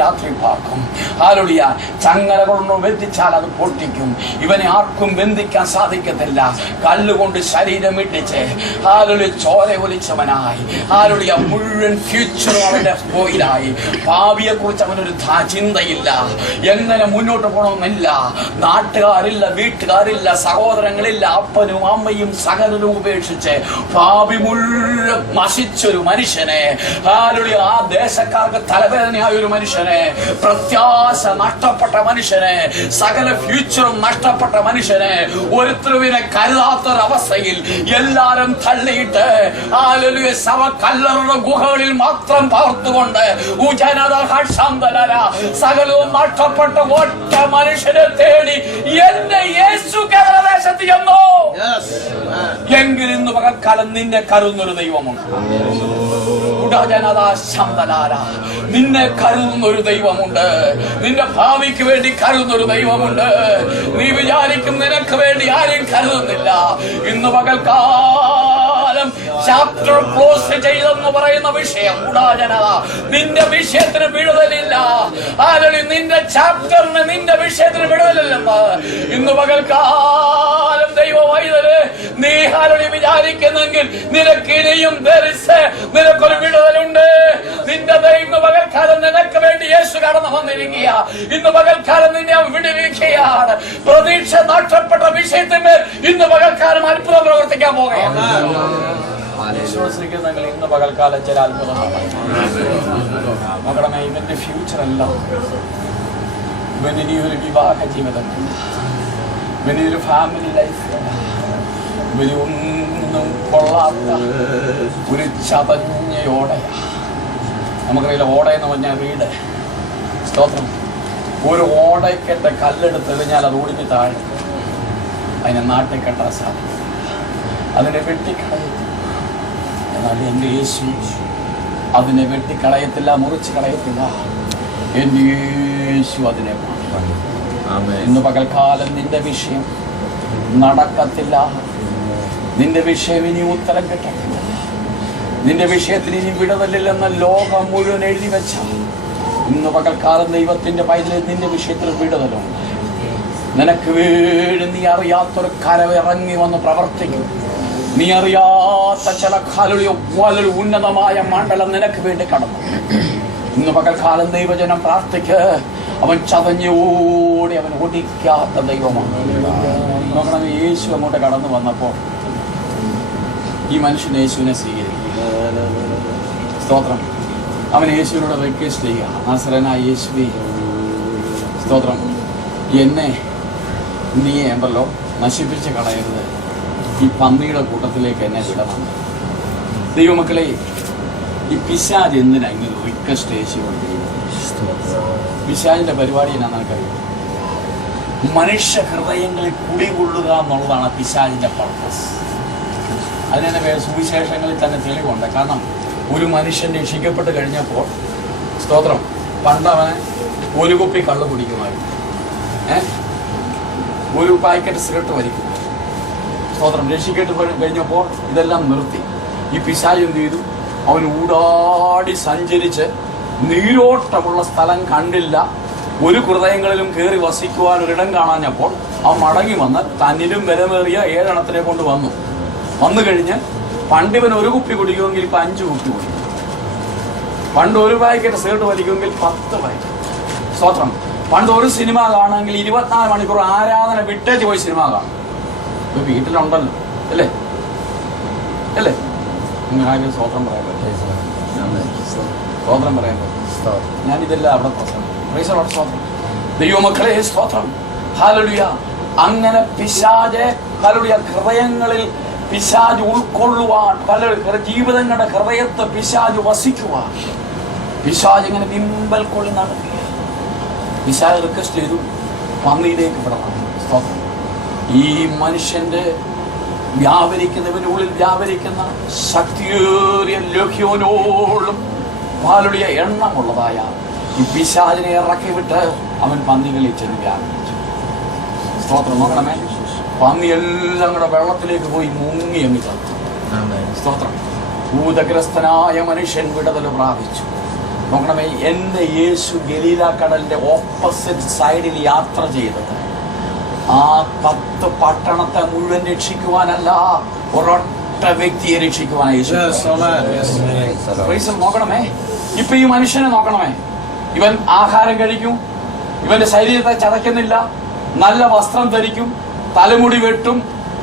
രാത്രി പാർക്കും. ഹല്ലേലൂയ. ചങ്ങല കൊണ്ട് ബന്ധിച്ചാൽ അത് പൊട്ടിക്കും. ഇവനെ ആർക്കും ബന്ധിക്കാൻ സാധിക്കത്തില്ല. കല്ലുകൊണ്ട് ശരീരം ഇട്ടിച്ച് ഹല്ലേലൂയ ചോര ഒലിച്ചവനായി, ഹല്ലേലൂയ മുഴുവൻ ഫ്യൂച്ചറും അവന്റെ പോയിലായി. ഭാവിയെ കുറിച്ച് അവനൊരു ചിന്തയില്ല, എങ്ങനെ മുന്നോട്ട് പോകണമെന്നില്ല. നാട്ടുകാരില്ല, വീട്ടുകാരില്ല, സഹോദരങ്ങളില്ല, അപ്പനും അമ്മയും സകലരും ഉപേക്ഷിച്ച് ഭാവി മുഴുവൻ നശിച്ചൊരു മനുഷ്യനെ, ആ ദേശക്കാർക്ക് തലവേദനയായ ഒരു മനുഷ്യനെ, പ്രത്യാശ നഷ്ടപ്പെട്ട മനുഷ്യനെ, സകല ഫ്യൂച്ചറും നഷ്ടപ്പെട്ട മനുഷ്യനെ, ഒരുത്തരുവിനെ കരുതാത്തൊരവസ്ഥയിൽ എല്ലാരും തള്ളിയിട്ട് ശവക്കല്ലറുടെ ഗുഹകളിൽ മാത്രം പാർത്തുകൊണ്ട് സകലവും നഷ്ടപ്പെട്ട ഒറ്റ മനുഷ്യനെ തേടി എന്റെ യേശു ഗദരദേശത്ത് ചെന്നു. എങ്കിൽ ഇന്ന് പകൽക്കാലം നിന്നെ കരുതുന്നൊരു ദൈവമുണ്ട്. നിന്നെ കരുതുന്നൊരു ദൈവമുണ്ട്. നിന്റെ ഭാവിക്ക് വേണ്ടി കരുതുന്നൊരു ദൈവമുണ്ട്. നീ വിചാരിക്കും നിനക്ക് വേണ്ടി ആരെയും കരുതുന്നില്ല. ഇന്ന് പകൽക്കാലം ചാപ്റ്റർ ക്ലോസ് ചെയ്തെന്ന് പറയുന്ന വിഷയം ഉടാജനത. നിന്റെ വിഷയത്തിന് വിടുതലില്ല. നിന്റെ ചാപ്റ്ററിന്, നിന്റെ വിഷയത്തിന് വിടുതലില്ലെന്ന് ഇന്ന് പകൽക്കാലം ദൈവവൈതല് നീ ഹാലി വിചാരിക്കുന്നെങ്കിൽ നിനക്കിനിയും നിനക്കൊരു വിടുതലുണ്ട്. നിന്റെ ഇന്ന് പകൽക്കാലം നിനക്ക് വേണ്ടി യേശു കടന്നു വന്നിരിക്കുക. ഇന്ന് പകൽക്കാലം നിന്നെ വിടുവിക്കുകയാണ്. പ്രതീക്ഷ നഷ്ടപ്പെട്ട വിഷയത്തിന്മേൽ ഇന്ന് പകൽക്കാലം അത്ഭുതം പ്രവർത്തിക്കാൻ പോകുകയാണ്. വിശ്വസിക്കുന്നെങ്കിൽ ഇന്ന് പകൽക്കാലം ചില അത്ഭുതമാണ്. നോക്കണമേ, ഇവന്റെ ഫ്യൂച്ചർ എല്ലാം, ഇവന് ഒരു വിവാഹ ജീവിതമില്ല, ഇവനൊരു ഫാമിലി ലൈഫില്ല, ഇവന് ഒന്നും കൊള്ളാത്ത ഒരു ചതഞ്ഞ ഓടയാണ്. നമുക്കറിയില്ല, ഓടയെന്ന് പറഞ്ഞാൽ വീട്. സ്തോത്രം. ഒരു ഓടയ്ക്കെട്ട കല്ലെടുത്ത് കഴിഞ്ഞാൽ അത് ഓടിഞ്ഞ് താഴെ, അതിനെ നാട്ടിൽ കെട്ടാൻ സാധിക്കും, അതിനെ വെട്ടിക്കളയും. എന്നാൽ എൻ്റെ യേശു അതിനെ വെട്ടിക്കളയത്തില്ല, മുറിച്ച് കളയത്തില്ല. എൻ്റെ യേശു അതിനെ മാറ്റും. ഇന്ന് പകൽക്കാലം നിന്റെ വിഷയം നടക്കത്തില്ല, നിന്റെ വിഷയം ഇനി ഉത്തരം കിട്ടത്തില്ല, നിന്റെ വിഷയത്തിന് ഇനി വിടുതലില്ലെന്ന് ലോകം മുഴുവൻ എഴുതി വെച്ച ഇന്ന് പകൽക്കാലം ദൈവത്തിന്റെ പൈതലിൽ നിന്റെ വിഷയത്തിൽ വിടുതലുണ്ട്. നിനക്ക് വേണ്ടി നീ അറിയാത്തൊരു കരവിറങ്ങി വന്ന് പ്രവർത്തിക്കും. നീ അറിയാത്ത ചില വളരെ ഉന്നതമായ മണ്ഡലം നിനക്ക് വേണ്ടി കടന്നു. ഇന്ന് പകൽക്കാലം ദൈവജനം പ്രാർത്ഥിക്ക്. അവൻ ചതഞ്ഞോടി, അവൻ ഒടിക്കാത്ത ദൈവമാണ്. നോക്കണം, യേശു അങ്ങോട്ട് കടന്നു വന്നപ്പോൾ ഈ മനുഷ്യൻ യേശുവിനെ സ്വീകരിക്കും. സ്തോത്രം. അവൻ യേശുവിനോട് റിക്വസ്റ്റ് ചെയ്യുക, നാസറേനായ യേശുവേ, സ്തോത്രം, എന്നെ നീ ഉണ്ടല്ലോ നശിപ്പിച്ച് കളയരുത്, ഈ പന്നിയുടെ കൂട്ടത്തിലേക്ക് എന്നെ വിടണം. ദൈവമക്കളെ, ഈ പിശാച് എന്തിനാ ഇങ്ങനെ റിക്വസ്റ്റ് യേശുവോട് ചെയ്യുന്നത്? പിശാചിന്റെ പരിപാടി എന്നാ നിനക്കറിയാം? മനുഷ്യ ഹൃദയങ്ങളിൽ കുടികൊള്ളുക എന്നുള്ളതാണ് പിശാചിന്റെ പർപ്പസ്. അതിനെ സുവിശേഷങ്ങളിൽ തന്നെ തെളിവുണ്ട്. കാരണം ഒരു മനുഷ്യൻ രക്ഷിക്കപ്പെട്ട് കഴിഞ്ഞപ്പോൾ, സ്തോത്രം, പണ്ടവന് ഒരു കുപ്പി കള്ള് കുടിക്കുമായിരുന്നു, ഒരു പാക്കറ്റ് സിഗരറ്റ് വലിക്കും. സ്തോത്രം. രക്ഷിക്കപ്പെട്ട് കഴിഞ്ഞപ്പോൾ ഇതെല്ലാം നിർത്തി. ഈ പിശാച് എന്ത് ചെയ്തു? അവൻ ഊടാടി സഞ്ചരിച്ച് നീരോട്ടമുള്ള സ്ഥലം കണ്ടില്ല, ഒരു ഹൃദയങ്ങളിലും കയറി വസിക്കുവാൻ ഒരിടം കാണാഞ്ഞപ്പോൾ അവൻ മടങ്ങി വന്ന് തന്നിലും വിലമേറിയ 7 എണ്ണത്തിനെ കൊണ്ട് വന്നു കഴിഞ്ഞ് പണ്ടിവൻ ഒരു കുപ്പി കുടിക്കുമെങ്കിൽ ഇപ്പം 5 കുപ്പി കുടിക്കും. പണ്ട് ഒരു പാക്കറ്റ് സിഗരറ്റ് വലിക്കുമെങ്കിൽ 10 പാക്കറ്റ്. സ്തോത്രം. പണ്ട് ഒരു സിനിമ കാണുമെങ്കിൽ 24 മണിക്കൂർ ആരാധന വിട്ടേച്ച് പോയി സിനിമ കാണും. ഇപ്പൊ വീട്ടിലുണ്ടല്ലോ, അല്ലേ അല്ലേ? ആരും സ്തോത്രം പറയാൻ പറ്റും, സ്തോത്രം പറയാൻ പറ്റും. ഞാനിതെല്ലാം അവിടെ സ്തോത്രം. ദൈവമക്കളെ, സ്തോത്രം. ഹല്ലേലൂയ. അങ്ങനെ പിശാചെ ഹല്ലേലൂയ ഹൃദയങ്ങളിൽ പിശാച് ഉൾക്കൊള്ളുവാൻ, പല ജീവിതങ്ങളുടെ ഹൃദയത്തെ പിശാച് വസിക്കുവാൻ പിശാച് ഇങ്ങനെ ബിംബൽ കൊള്ളി നടക്കുക. പിശാച് റിക്വസ്റ്റ് ചെയ്തു, പന്നിയിലേക്ക് വിടണം. സ്തോത്രം. ഈ മനുഷ്യന്റെ വ്യാപരിക്കുന്നവനുള്ളിൽ വ്യാപരിക്കുന്ന ശക്തിയേറിയ ലഹ്യോനോളം പാലുടിയ എണ്ണമുള്ളതായ ഈ പിശാചിനെ ഇറക്കി വിട്ട് അവൻ പന്നികളിൽ ചെന്ന് വ്യാപരിച്ചു. സ്തോത്രം. നോക്കണമേ, പന്നിയെല്ലാം കൂടെ വെള്ളത്തിലേക്ക് പോയി മുങ്ങി അങ്ങ് ചത്തു. സ്തോത്രം. ഭൂതഗ്രസ്തനായ മനുഷ്യൻ വിടുതൽ പ്രാപിച്ചു. നോക്കണമേ, എന്റെ യേശു ഗലീല കടലിന്റെ ഓപ്പോസിറ്റ് സൈഡിൽ യാത്ര ചെയ്തത് ആ 10 പട്ടണത്തെ മുഴുവൻ രക്ഷിക്കുവാനല്ല, ഒരൊറ്റ വ്യക്തിയെ രക്ഷിക്കുവാനായി. നോക്കണമേ, ഇപ്പൊ ഈ മനുഷ്യനെ നോക്കണമേ, ഇവൻ ആഹാരം കഴിക്കും, ഇവന്റെ ശരീരത്തെ ചതയ്ക്കുന്നില്ല, നല്ല വസ്ത്രം ധരിക്കും, തലമുടി വെട്ടും,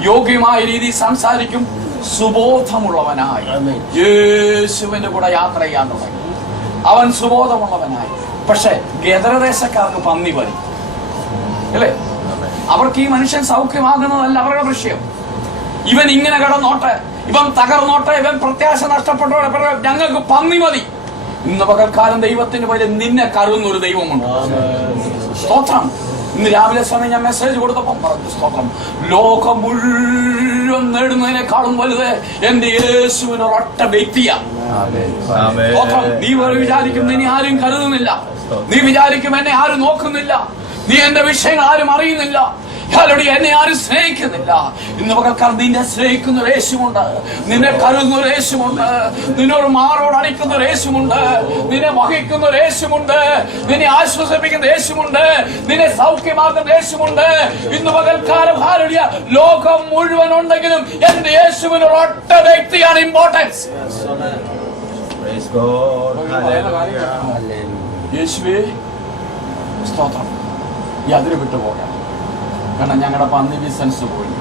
യോഗ്യമായ രീതിയിൽ സംസാരിക്കും, സുബോധമുള്ളവനായി യേശുവിന്റെ കൂടെ യാത്ര ചെയ്യാൻ തുടങ്ങി. അവൻ സുബോധമുള്ളവനായി. പക്ഷെ ഗദരദേശക്കാർക്ക് പന്നി വരും, അല്ലേ? അവർക്ക് ഈ മനുഷ്യൻ സൗഖ്യമാകുന്നതല്ല അവരുടെ വിഷയം. ഇവൻ ഇങ്ങനെ കിടന്നോട്ടെ, ഇവൻ തകർന്നോട്ടെ, ഇവൻ പ്രത്യാശ നഷ്ടപ്പെട്ടോട്ടെ, ഞങ്ങൾക്ക് പന്നി മതി. ഇന്ന് പകൽക്കാലം ദൈവത്തിന് പോലെ നിന്നെ കരുതുന്ന ഒരു ദൈവമുണ്ട്. സ്തോത്രം. ഇന്ന് രാവിലെ സമയം ഞാൻ മെസ്സേജ് കൊടുത്തപ്പം പറഞ്ഞു, സ്തോത്രം, ലോകം മുഴുവൻ നേടുന്നതിനേക്കാളും വലുത് എന്റെ യേശുവിന് ഒരൊറ്റ വ്യക്തിയാണ്. സ്തോത്രം. നീ വിചാരിക്കും നിന്നെ ആരും കരുതുന്നില്ല, നീ വിചാരിക്കും എന്നെ ആരും നോക്കുന്നില്ല, നീ എന്റെ വിഷയങ്ങൾ ആരും അറിയുന്നില്ല, എന്നെ ആരും സ്നേഹിക്കുന്നില്ല. ഇന്ന് പകൽക്കാലം നിന്നെ സ്നേഹിക്കുന്ന ഒരു യേശുവുണ്ട്, നിന്നെ കരുതുന്ന ഒരു യേശുവുണ്ട്, നിന്നോട് മാറോട് അടിക്കുന്ന ഒരു യേശുവുണ്ട്, നിന്നെ വഹിക്കുന്ന ഒരു യേശുവുണ്ട്, നിന്നെ ആശ്വസിപ്പിക്കുന്ന യേശുവുണ്ട്, നിന്നെ സൗഖ്യമാക്കുന്ന യേശുവുണ്ട്. ഇന്ന് പകൽക്കാലം ഹല്ലേലൂയ ലോകം മുഴുവൻ ഉണ്ടെങ്കിലും എന്റെ യേശുവിന് ഒരൊറ്റ വ്യക്തിയാണ് ഇമ്പോർട്ടൻസ്. യേശുവേ, സ്തോത്രം. ഈ അതിര് വിട്ടുപോകാം. കാരണം ഞങ്ങളുടെ പന്നി ബിസിനസ് പോയി.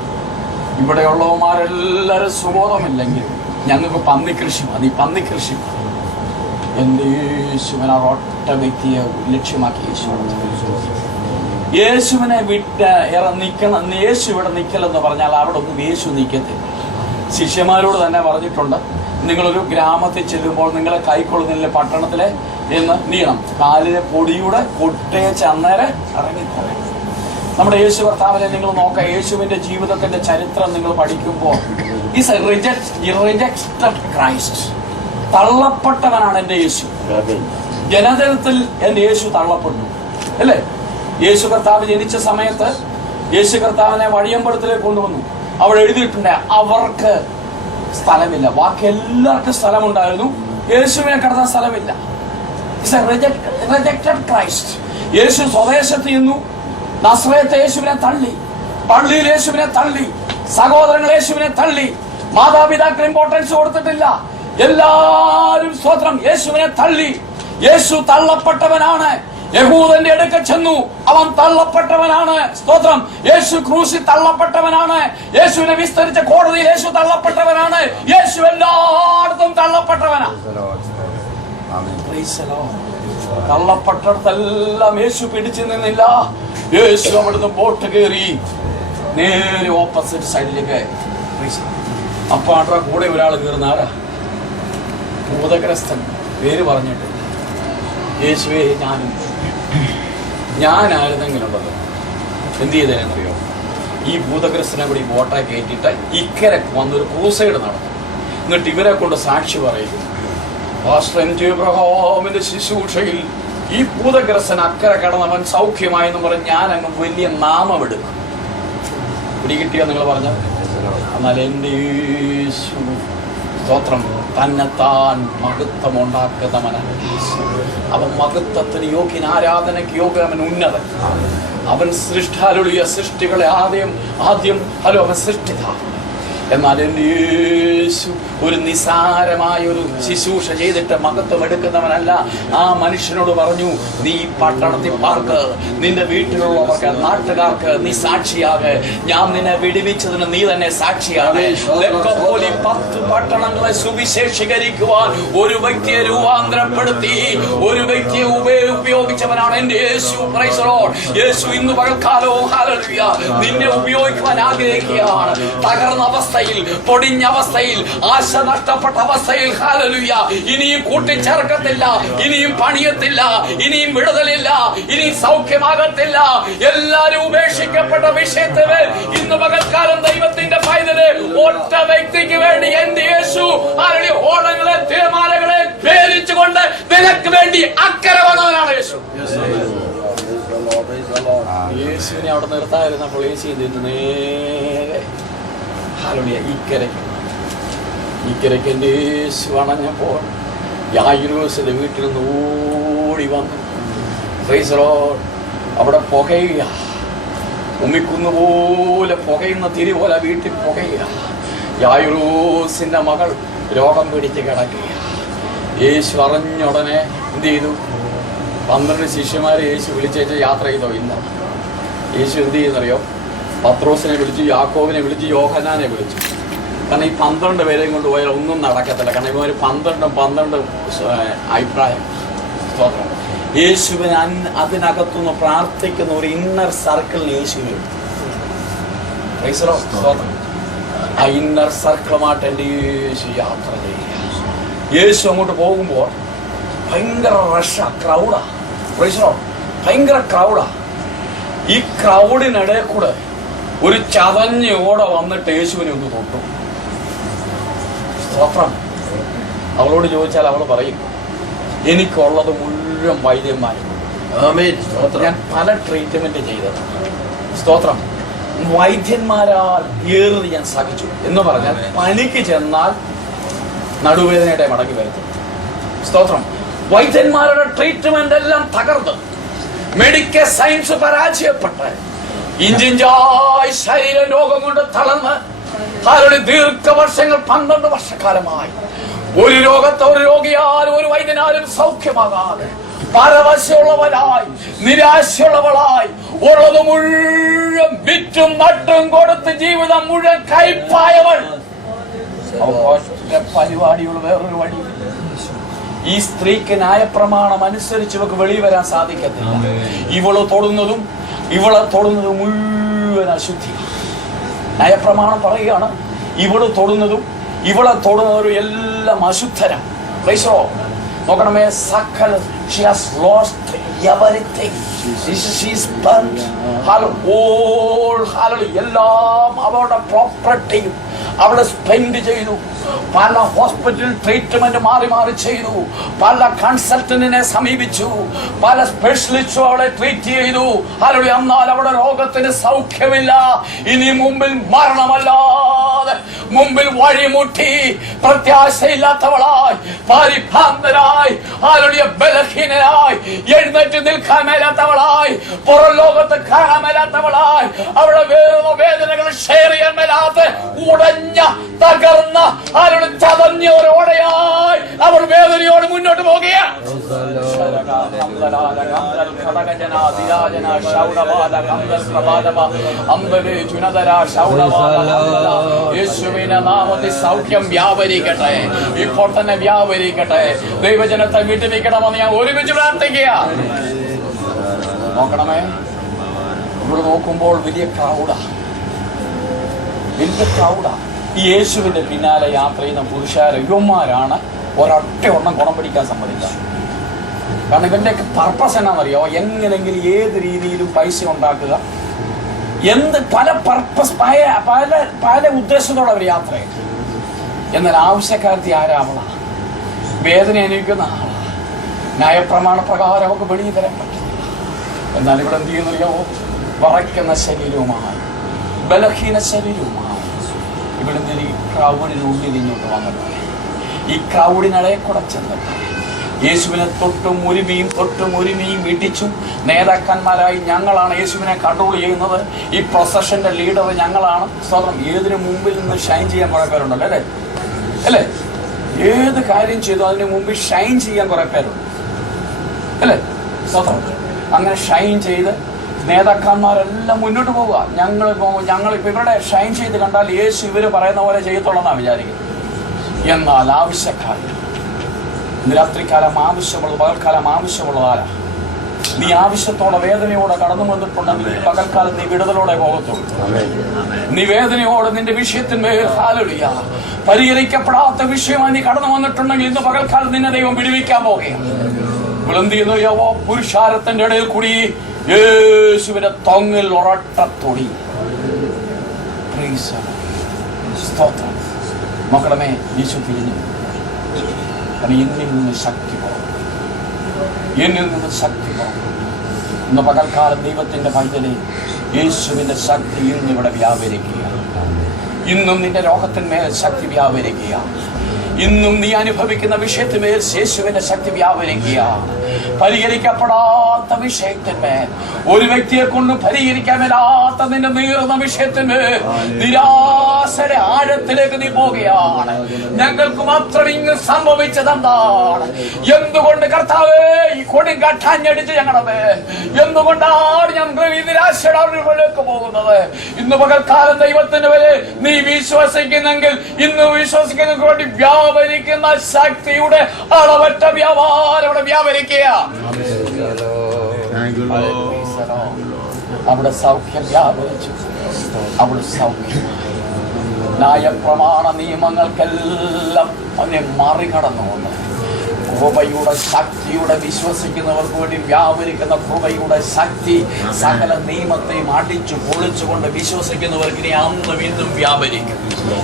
ഇവിടെയുള്ളവന്മാരെല്ലാവരും സുബോധമില്ലെങ്കിൽ ഞങ്ങൾക്ക് പന്നിക്കൃഷി മതി, പന്നിക്കൃഷി മതി. എന്റെ യേശുവിനെ ഒറ്റ വ്യക്തിയെ ലക്ഷ്യമാക്കി യേശുവിനെ വിട്ട് നിൽക്കണം. യേശു ഇവിടെ നിൽക്കലെന്ന് പറഞ്ഞാൽ അവിടെ ഒന്നും യേശു നിൽക്കത്തില്ല. ശിഷ്യന്മാരോട് തന്നെ പറഞ്ഞിട്ടുണ്ട്, നിങ്ങളൊരു ഗ്രാമത്തിൽ ചെല്ലുമ്പോൾ നിങ്ങളെ കൈക്കൊള്ളുന്നില്ല പട്ടണത്തിലെ എന്ന് നീണം കാലിലെ പൊടിയുടെ കൊട്ടേച്ച് അന്നേരെ ഇറങ്ങിപ്പോയി. നമ്മുടെ യേശു കർത്താവിനെ നിങ്ങൾ നോക്കുക. യേശുവിന്റെ ജീവിതത്തിന്റെ ചരിത്രം നിങ്ങൾ പഠിക്കുമ്പോൾ ഈസ് റിജക്റ്റഡ് ക്രൈസ്റ്റ്. തള്ളപ്പെട്ടവനാണ് എൻ്റെ യേശു. ജനജനത്തിൽ എൻ്റെ യേശു തള്ളപ്പെട്ടു അല്ലേ? യേശു കർത്താവ് ജനിച്ച സമയത്ത് യേശു കർത്താവിനെ വഴിയമ്പലത്തിലേക്ക് കൊണ്ടുവന്നു. അവിടെ എഴുതിയിട്ടുണ്ട് അവർക്ക് സ്ഥലമില്ല. ബാക്കി എല്ലാവർക്കും സ്ഥലമുണ്ടായിരുന്നു, യേശുവിനെ കിടന്ന സ്ഥലമില്ല. Rejected Christ. യേശു സ്വദേശത്ത് ചെന്നു, നസ്രയത്തെ യേശുവിനെ തള്ളി, പള്ളിയിൽ യേശുവിനെ തള്ളി, സഹോദരങ്ങൾ യേശുവിനെ തള്ളി, മാതാപിതാക്കൾ ഇമ്പോർട്ടൻസ് കൊടുത്തിട്ടില്ല. എല്ലാവരും സ്തോത്രം യേശുവിനെ തള്ളി. യേശു തള്ളപ്പെട്ടവനാണ്. യഹൂദന്റെ അടുക്ക ചെന്നു, അവൻ തള്ളപ്പെട്ടവനാണ്. സ്തോത്രം. യേശു ക്രൂശിൽ തള്ളപ്പെട്ടവനാണ്. യേശുവിനെ വിസ്തരിച്ച കോടതിയിൽ യേശു തള്ളപ്പെട്ടവനാണ്. യേശു എല്ലായിടത്തും തള്ളപ്പെട്ടവനാണ്. തള്ളപ്പെട്ടിടത്തെല്ലാം യേശു പിടിച്ചു നിന്നില്ല. യേശു അവിടുന്ന് ബോട്ട് കയറി നേരെ ഓപ്പോസിറ്റ് സൈഡിലേക്ക്. അപ്പൊ ആട്ര കൂടെ ഒരാൾ കയറുന്ന ആരാ? ഭൂതഗ്രസ്തൻ. പേര് പറഞ്ഞിട്ട് യേശുവേ ഞാനായിരുന്നെങ്കിലുണ്ടല്ലോ എന്ത് ചെയ്തേന്നറിയോ? ഈ ഭൂതഗ്രസ്തനെ കൂടി ബോട്ടാ കയറ്റിയിട്ട് ഇക്കരെ വന്നൊരു ക്രൂസൈഡ് നടന്നു. എന്നിട്ട് ഇവരെ കൊണ്ട് സാക്ഷി പറയും, ഇബ്രാഹിമിന്റെ ശുശ്രൂഷയിൽ ഈ ഭൂതഗ്രസ്തൻ അക്കരെ കടന്നവൻ സൗഖ്യമായെന്ന് പറഞ്ഞ് ഞാൻ അങ്ങ് വലിയ നാമമെടുക്കും. പിടികിട്ടിയ നിങ്ങൾ പറഞ്ഞത്. എന്നാൽ എൻ്റെ യേശു സ്തോത്രം തന്നെത്താൻ മഹത്വം ഉണ്ടാക്കുന്നവനാണ്. അവൻ മഹത്വത്തിന് യോഗ്യൻ, ആരാധനയ്ക്ക് യോഗ്യൻ, അവൻ ഉന്നതൻ. അവൻ സൃഷ്ടാലുളിയ സൃഷ്ടികളെ ആദ്യം അവൻ സൃഷ്ടിത. എന്നാൽ എൻ്റെ യേശു ഒരു നിസാരമായ ഒരു ശുശ്രൂഷ ചെയ്തിട്ട് മഹത്വം എടുക്കുന്നവനല്ല. ആ മനുഷ്യനോട് പറഞ്ഞു, നീ പട്ടണത്തിൽ പാർക്ക്, നിന്റെ വീട്ടിലുള്ളവർക്ക് നാട്ടുകാർക്ക് നീ സാക്ഷിയാകെ, ഞാൻ നിന്നെ വിടുവിച്ചതിന് നീ തന്നെ സാക്ഷിയാകെ. 10 പട്ടണങ്ങളെ സുവിശേഷീകരിക്കുവാൻ ഒരു വ്യക്തിയെ രൂപാന്തരപ്പെടുത്തി, ഒരു വ്യക്തിയെ ഉപയോഗിച്ചവനാണ് എൻ്റെ യേശു. Praise the Lord. യേശു ഇന്ന് പകൽക്കാലവും ഹല്ലേലൂയ നിന്നെ ഉപയോഗിക്കുവാൻ ആഗ്രഹിക്കുകയാണ്. തകർന്ന അവസ്ഥയിൽ, പൊടിഞ്ഞ അവസ്ഥയിൽ, ആശ നഷ്ടപ്പെട്ട അവസ്ഥയിൽ ഹല്ലേലൂയ ഇനിയും കൂട്ടിച്ചേർക്കത്തില്ല, ഇനിയും പണിയത്തില്ല, ഇനിയും വിടുതലില്ല, ഇനിയും സൗഖ്യമാകത്തില്ല. എല്ലാരും ഉപേക്ഷിക്കപ്പെട്ട വിഷയത്തിന് ഇന്ന് പകൽക്കാലം ദൈവത്തിന്റെ പൈതല് ഒറ്റ വ്യക്തിക്ക് വേണ്ടി എൻ്റെ യേശു ഓടങ്ങളെ തിരമാലകളെ ഭേദിച്ചുകൊണ്ട് നിനക്ക് വേണ്ടി അക്കരെ വന്നവനാണ് യേശു. യേശുവിനെ അവിടെ നിർത്താതിരുന്നപ്പോൾ യേശു നേരെ ഇക്കരയ്ക്ക് എൻ്റെ യേശു അണഞ്ഞപ്പോൾ യായിരോസിന്റെ വീട്ടിൽ നിന്ന് ഓടി വന്നു. Price the Lord. അവിടെ പുകയുക, ഉമ്മിക്കുന്നുപോലെ പുകയുന്ന തിരി പോലെ വീട്ടിൽ പുകയുക. യായിരോസിന്റെ മകൾ രോഗം പിടിച്ച് കിടക്കുക. യേശു അറിഞ്ഞുടനെ എന്ത് ചെയ്തു? 12 ശിഷ്യന്മാരെ യേശു വിളിച്ചേച്ച് യാത്ര ചെയ്തോ? ഇല്ല. യേശു എന്ത് ചെയ്യുന്നറിയോ? പത്രോസിനെ വിളിച്ചു, യാക്കോബിനെ വിളിച്ചു, യോഹന്നാനെ വിളിച്ചു. കാരണം ഈ 12 പേരെയും കൊണ്ട് പോയാൽ ഒന്നും നടക്കത്തില്ല. കാരണം ഇവർ 12 അഭിപ്രായം. സ്തോത്രം. യേശുവിന് അതിനകത്തുനിന്ന് പ്രാർത്ഥിക്കുന്ന ഒരു ഇന്നർ സർക്കിളിന് യേശുവിന് ആ ഇന്നർ സർക്കിളുമായിട്ട് എൻ്റെ യേശു യാത്ര ചെയ്യുക. യേശു അങ്ങോട്ട് പോകുമ്പോൾ ഭയങ്കര റഷാ, ക്രൗഡാ. ഭയങ്കര ക്രൗഡാ. ഈ ക്രൗഡിനിടയിൽ കൂടെ ഒരു ചതഞ്ഞ ഓടെ വന്നിട്ട് യേശുവിനെ ഒന്ന് തൊട്ടു. സ്തോത്രം. അവളോട് ചോദിച്ചാൽ അവൾ പറയും, എനിക്കുള്ളത് മുഴുവൻ വൈദ്യന്മാരും. ഞാൻ പല ട്രീറ്റ്മെന്റ് ചെയ്തത്. സ്തോത്രം. വൈദ്യന്മാരാൽ ഏറി ഞാൻ സഹിച്ചു എന്ന് പറഞ്ഞാൽ പനിക്ക് ചെന്നാൽ നടുവേദനയുടെ മടങ്ങി വരുത്തും. സ്തോത്രം. വൈദ്യന്മാരുടെ ട്രീറ്റ്മെന്റ് എല്ലാം തകർന്ന്, മെഡിക്കൽ സയൻസ് പരാജയപ്പെട്ട്, ഇഞ്ചിഞ്ചായി ശരീര രോഗം കൊണ്ട് തളർന്ന് ദീർഘവർഷങ്ങൾ 12 വർഷക്കാലമായി ഒരു രോഗത്തെ ഒരു രോഗിയാലും ഒരു വൈദ്യനാലും സൗഖ്യമാകാതെ പരവശയുള്ളവനായി, നിരാശയുള്ളവളായി, ഉള്ളത് മുഴുവൻ വിറ്റും നട്ടും കൊടുത്ത് ജീവിതം മുഴുവൻ കൈപ്പായവൾ. പരിപാടിയുള്ള വേറൊരു വഴി. ഈ സ്ത്രീക്ക് ന്യായപ്രമാണം അനുസരിച്ച് ഇവക്ക് വെളിയിൽ വരാൻ സാധിക്കത്തില്ല. ഇവളെ തൊടുന്നതും മുഴുവൻ അശുദ്ധി. ന്യായപ്രമാണം പറയുകയാണ്, ഇവളെ തൊടുന്നതും എല്ലാം അശുദ്ധരാണ്. നോക്കണമേ, സകല she has lost everything. She spent her whole എല്ലാം അവളുടെ പ്രോപ്പർട്ടിയും അവളെ സ്പെൻഡ് ചെയ്തു. പല ഹോസ്പിറ്റൽ ട്രീറ്റ്മെന്റ് മാറി മാറി ചെയ്തു. പല കൺസൾട്ടന്റിനെ സമീപിച്ചു. പല സ്പെഷ്യലിസ്റ്റും അവളെ ട്രീറ്റ് ചെയ്തു. എന്നാൽ അവളുടെ രോഗത്തിന് സൗഖ്യമില്ല. ഇനി മുമ്പിൽ മരണമല്ലാതെ മുമ്പിൽ വഴിമുട്ടി പ്രത്യാശയില്ലാത്തവളായി, പരിഭ്രാന്തരായി, ബലഹീനരായി, എഴുന്നേറ്റ് നിൽക്കാൻ മേലാത്തവളായി, പുറം ലോകത്ത് കാണാൻ മേലാത്തവളായി, അവളുടെ വേദനകൾ ഷെയർ ചെയ്യാൻ മേലാത്ത ഉടഞ്ഞ തകർന്ന ചതഞ്ഞ ഒരോടെയായി അവൾ വേദനയോട് മുന്നോട്ട് പോകുകയാണ്. യേശുവിന്റെ നാമത്തിൽ സൗഖ്യം വ്യാപരിക്കട്ടെ, ഇപ്പോൾ തന്നെ വ്യാപരിക്കട്ടെ. ദൈവജനത്തെ വിട്ടുവെക്കണമെന്ന് ഞാൻ ഒരുമിച്ച് പ്രാർത്ഥിക്കുക. നോക്കണമേ, ഇവിടെ നോക്കുമ്പോൾ വലിയ ക്രൗഡാ. ഈ യേശുവിന്റെ പിന്നാലെ യാത്ര ചെയ്യുന്ന പുരുഷാരന്മാരാണ് ഒരൊറ്റ ഒരെണ്ണം ഗുണം പിടിക്കാൻ സമ്മതിക്കുക. കാരണം ഇവന്റെയൊക്കെ പർപ്പസ് എന്നാണെന്നറിയോ? എങ്ങനെങ്കിലും ഏത് രീതിയിലും പൈസ ഉണ്ടാക്കുക, പല പർപ്പസ്, പല ഉദ്ദേശത്തോടെ അവർ യാത്ര ചെയ്യും. എന്നാൽ ആവശ്യക്കാരത്തി ആരാവളാ? വേദന അനുഭവിക്കുന്ന ആളാ. ന്യായപ്രമാണ പ്രകാരം അവർക്ക് വെളിയിൽ തരാൻ പറ്റുന്നില്ല. എന്നാൽ ഇവിടെ എന്ത് ചെയ്യുന്നറിയാവോ? വറയ്ക്കുന്ന ശരീരവുമായി, ബലഹീന ശരീരവുമായി ഇവിടുന്ന് ഈ ക്രൗഡിനുള്ളിൽ ഇങ്ങോട്ട് വന്നിട്ട് ഈ ക്രൗഡിനിടയെ കൂടെ ചെന്നിട്ട് യേശുവിനെ തൊട്ടും ഒരുമിയും ഇടിച്ചും നേതാക്കന്മാരായി ഞങ്ങളാണ് യേശുവിനെ കൺട്രോൾ ചെയ്യുന്നത്. ഈ പ്രൊസഷന്റെ ലീഡർ ഞങ്ങളാണ്. സ്വതന്ത്രം ഏതിനു മുമ്പിൽ നിന്ന് ഷൈൻ ചെയ്യാൻ കുറെ പേരുണ്ടല്ലോ, അല്ലേ? ഏത് കാര്യം ചെയ്തു അതിന് മുമ്പിൽ ഷൈൻ ചെയ്യാൻ കുറെ പേരുണ്ട്, അല്ലേ? സ്വതന്ത്രം അങ്ങനെ ഷൈൻ ചെയ്ത് നേതാക്കന്മാരെല്ലാം മുന്നോട്ട് പോവുക. ഞങ്ങളിപ്പോൾ ഇവരുടെ ഷൈൻ ചെയ്ത് കണ്ടാൽ യേശു ഇവര് പറയുന്ന പോലെ ചെയ്യത്തുള്ളതാണ് വിചാരിക്കുന്നത്. എന്നാൽ ആവശ്യക്കാരൻ ഇന്ന് രാത്രിക്കാലം ആവശ്യമുള്ളത്, പകൽക്കാലം ആവശ്യമുള്ളതാരാ? നീ ആവശ്യത്തോടെ വേദനയോടെ കടന്നു വന്നിട്ടുണ്ടെങ്കിൽ പകൽക്കാലം നീ വിടുതലോടെ പോകത്തുള്ളൂ. നീ വേദനയോടെ നിന്റെ വിഷയത്തിന്മേൽ ഹല്ലേലൂയ പരിഹരിക്കപ്പെടാത്ത വിഷയമായി നീ കടന്നു വന്നിട്ടുണ്ടെങ്കിൽ ഇന്ന് പകൽക്കാലം നിന്നെ ദൈവം വിടുവിക്കാൻ പോകുകയാണ്. എന്ത് ചെയ്യുന്നു? പുരുഷാരത്തിന്റെ ഇടയിൽ കൂടി യേശുവിന്റെ തൊങ്ങിൽ ഒരൊട്ടത്തൊടി. സ്തോത്രം. മക്കളമേ, യേശു തിരിഞ്ഞു. എന്നിൽ നിന്ന് ശക്തി കുറവ്, ഇന്ന് പകൽക്കാലം ദൈവത്തിന്റെ പൈതലെ യേശുവിന്റെ ശക്തി ഇന്നിവിടെ വ്യാപരിക്കുക. ഇന്നും നിന്റെ രോഗത്തിന്മേൽ ശക്തി വ്യാപരിക്കുക. ഇന്നും നീ അനുഭവിക്കുന്ന വിഷയത്തിന്മേൽ യേശുവിന്റെ ശക്തി വ്യാപരിക്കുക. പരിഹരിക്കപ്പെടാത്ത വിഷയത്തിന്മേൽ, ഒരു വ്യക്തിയെ കൊണ്ടും പരിഹരിക്കാൻ മേലാത്ത നിന്റെ നീറുന്ന വിഷയത്തിന്മേൽ നിരാശയുടെ ആഴത്തിലേക്ക് നീ പോവുകയാണ്. ഞങ്ങൾക്ക് മാത്രം ഇങ്ങ് സംഭവിച്ചതെന്താണ്? എന്തുകൊണ്ട് കർത്താവേ ഈ കൊടുങ്കാറ്റാഞ്ഞടിച്ച് ഞങ്ങളെ എന്തുകൊണ്ടാണ് ഞങ്ങൾ ഈ നിരാശയുടെ ആഴങ്ങളിലേക്ക് പോകുന്നത്? ഇന്ന് പകൽക്കാലം ദൈവത്തിന്റെ വരെ നീ വിശ്വസിക്കുന്നെങ്കിൽ ഇന്ന് വിശ്വസിക്കുന്നതിന് വേണ്ടി വ്യാപരിക്കുന്ന ശക്തിയുടെ അളവറ്റ വ്യാപാരം ഇവിടെ വ്യാപരിക്കുക. അവിടെ സൗഖ്യം വ്യാപരിച്ചു. അവിടെ സൗഖ്യം ന്യായപ്രമാണ നിയമങ്ങൾക്കെല്ലാം അവനെ മറികടന്നുകൊണ്ട് കൃപയുടെ ശക്തിയുടെ വിശ്വസിക്കുന്നവർക്ക് വേണ്ടി വ്യാപരിക്കുന്ന കൃപയുടെ ശക്തി സകല നിയമത്തെയും അടിച്ചു പൊളിച്ചുകൊണ്ട് വിശ്വസിക്കുന്നവർക്ക് ഇനി അന്നും ഇന്നും വ്യാപരിക്കും.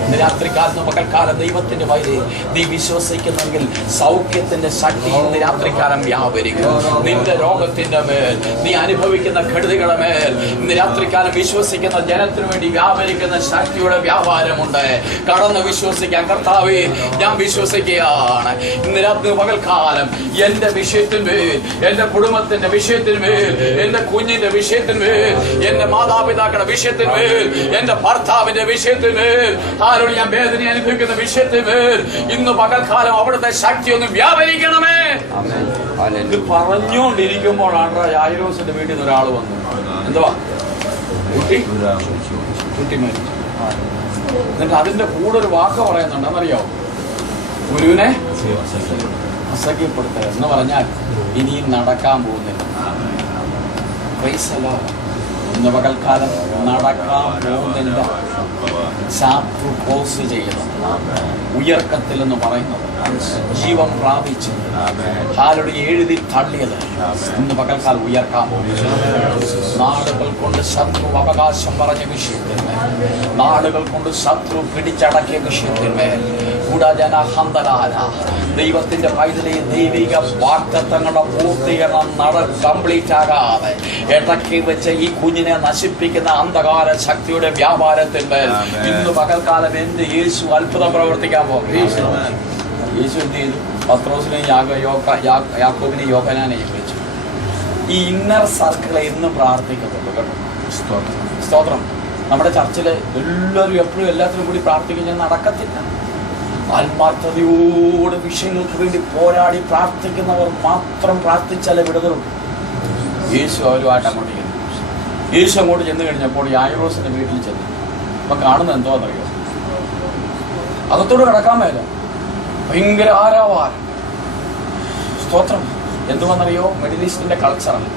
ഇന്ന് രാത്രികാലത്ത് പകൽക്കാലം ദൈവത്തിന്റെ വൈദ്യ നീ വിശ്വസിക്കുന്നെങ്കിൽ സൗഖ്യത്തിന്റെ ശക്തി ഇന്ന് രാത്രികാലം വ്യാപരിക്കും. നിന്റെ രോഗത്തിന്റെ മേൽ, നീ അനുഭവിക്കുന്ന കെടുതികളുടെ മേൽ ഇന്ന് രാത്രികാലം വിശ്വസിക്കുന്ന ജനത്തിനു വേണ്ടി വ്യാപരിക്കുന്ന ശക്തിയുടെ വ്യാപാരമുണ്ട്. കടന്ന് വിശ്വസിക്കാൻ. കർത്താവേ, ഞാൻ വിശ്വസിക്കുകയാണ്. ഇന്ന് രാത്രി പകൽക്കാലം എന്റെ വിഷയത്തിന്മേൽ, എന്റെ കുടുംബത്തിന്റെ വിഷയത്തിന്മേൽ, എന്റെ കുഞ്ഞിന്റെ വിഷയത്തിന്മേൽ, എന്റെ മാതാപിതാക്കളുടെ വിഷയത്തിന്മേൽ, എന്റെ ഭർത്താവിന്റെ വിഷയത്തിന്മേൽ, ആരോട് ഞാൻ വേദന അനുഭവിക്കുന്ന വിഷയത്തിന്മേൽ ഇന്ന് പകൽക്കാലം അവിടുത്തെ ശക്തി ഒന്ന് വ്യാപരിക്കണമേ. ഇത് പറഞ്ഞുകൊണ്ടിരിക്കുമ്പോഴാണ് യായിരോസിന്റെ വീട്ടിൽ നിന്ന് ഒരാൾ വന്നു. എന്തുവാ? കുട്ടി മരിച്ചു. എന്നിട്ട് അതിന്റെ കൂടെ ഒരു വാക്ക് പറയുന്നുണ്ട്. എന്നറിയോ? ഗുരുവിനെ അസഖ്യപ്പെടുത്തുക എന്ന് പറഞ്ഞാൽ ഇനിയും നടക്കാൻ പോകുന്നില്ല. ഇന്ന് പകൽക്കാലം നടക്കാൻ പോകുന്നില്ല. ചാപ്റ്റർ ക്ലോസ് ചെയ്യുന്നത്. ഉയർക്കത്തിൽ എന്ന് പറയുന്നത് ജീവൻ പ്രാപിച്ച് ഹാലയുടെ എഴുതി തള്ളിയത് ഇന്ന് പകൽക്കാലം ഉയർക്കാൻ പോകുന്നു. നാളുകൾ കൊണ്ട് ശത്രു അവകാശം പറഞ്ഞ വിഷയത്തിന്മേൽ, നാളുകൾ കൊണ്ട് ശത്രു പിടിച്ചടക്കിയ വിഷയത്തിന്മേൽ ദൈവത്തിന്റെ പൈതലെ ദൈവിക വാഗ്ദത്തങ്ങളുടെ പൂർത്തീകരണം കംപ്ലീറ്റ് ആകാതെ ഇടയ്ക്ക് വെച്ച് ഈ കുഞ്ഞിനെ നശിപ്പിക്കുന്ന അന്ധകാര ശക്തിയുടെ വ്യാപാരത്തിന്മേൽ ഇന്ന് പകൽക്കാലം എന്ത് യേശു അത്ഭുതം പ്രവർത്തിക്കാൻ പോകും. യേശു എന്ത് ചെയ്തു? പത്രോസിനെയും യാക്കോബിനെയും യോഹന്നാനെയും വെച്ചു. ഈ ഇന്നർ സർക്കിളെ ഇന്നും പ്രാർത്ഥിക്കത്തുള്ളൂ കേട്ടോ. സ്തോത്രം. നമ്മുടെ ചർച്ചിലെ എല്ലാവരും എപ്പോഴും എല്ലാത്തിനും കൂടി പ്രാർത്ഥിക്കാൻ നടക്കത്തില്ല. ആത്മാർത്ഥതയോടെ വിഷയങ്ങൾക്ക് വേണ്ടി പോരാടി പ്രാർത്ഥിക്കുന്നവർ മാത്രം പ്രാർത്ഥിച്ചാലേ വിടുതലുള്ളൂ. യേശു അവരുമായിട്ട് അങ്ങോട്ട് ചെന്നു. യേശു അങ്ങോട്ട് ചെന്ന് കഴിഞ്ഞപ്പോൾ യായിറോസിന്റെ വീട്ടിൽ ചെന്നു. അപ്പൊ കാണുന്നത് എന്തോന്നറിയോ? അകത്തോട് കിടക്കാൻ മേല, ഭയങ്കര ആരാവാരം. സ്തോത്രം. എന്തുവെന്നറിയോ? മിഡിൽ ഈസ്റ്റിന്റെ കൾച്ചറാണ്.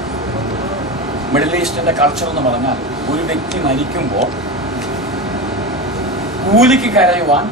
മിഡിൽ ഈസ്റ്റിന്റെ കൾച്ചർ എന്ന് പറഞ്ഞാൽ ഒരു വ്യക്തി മരിക്കുമ്പോൾ കൂലിക്ക് കരയുവാൻ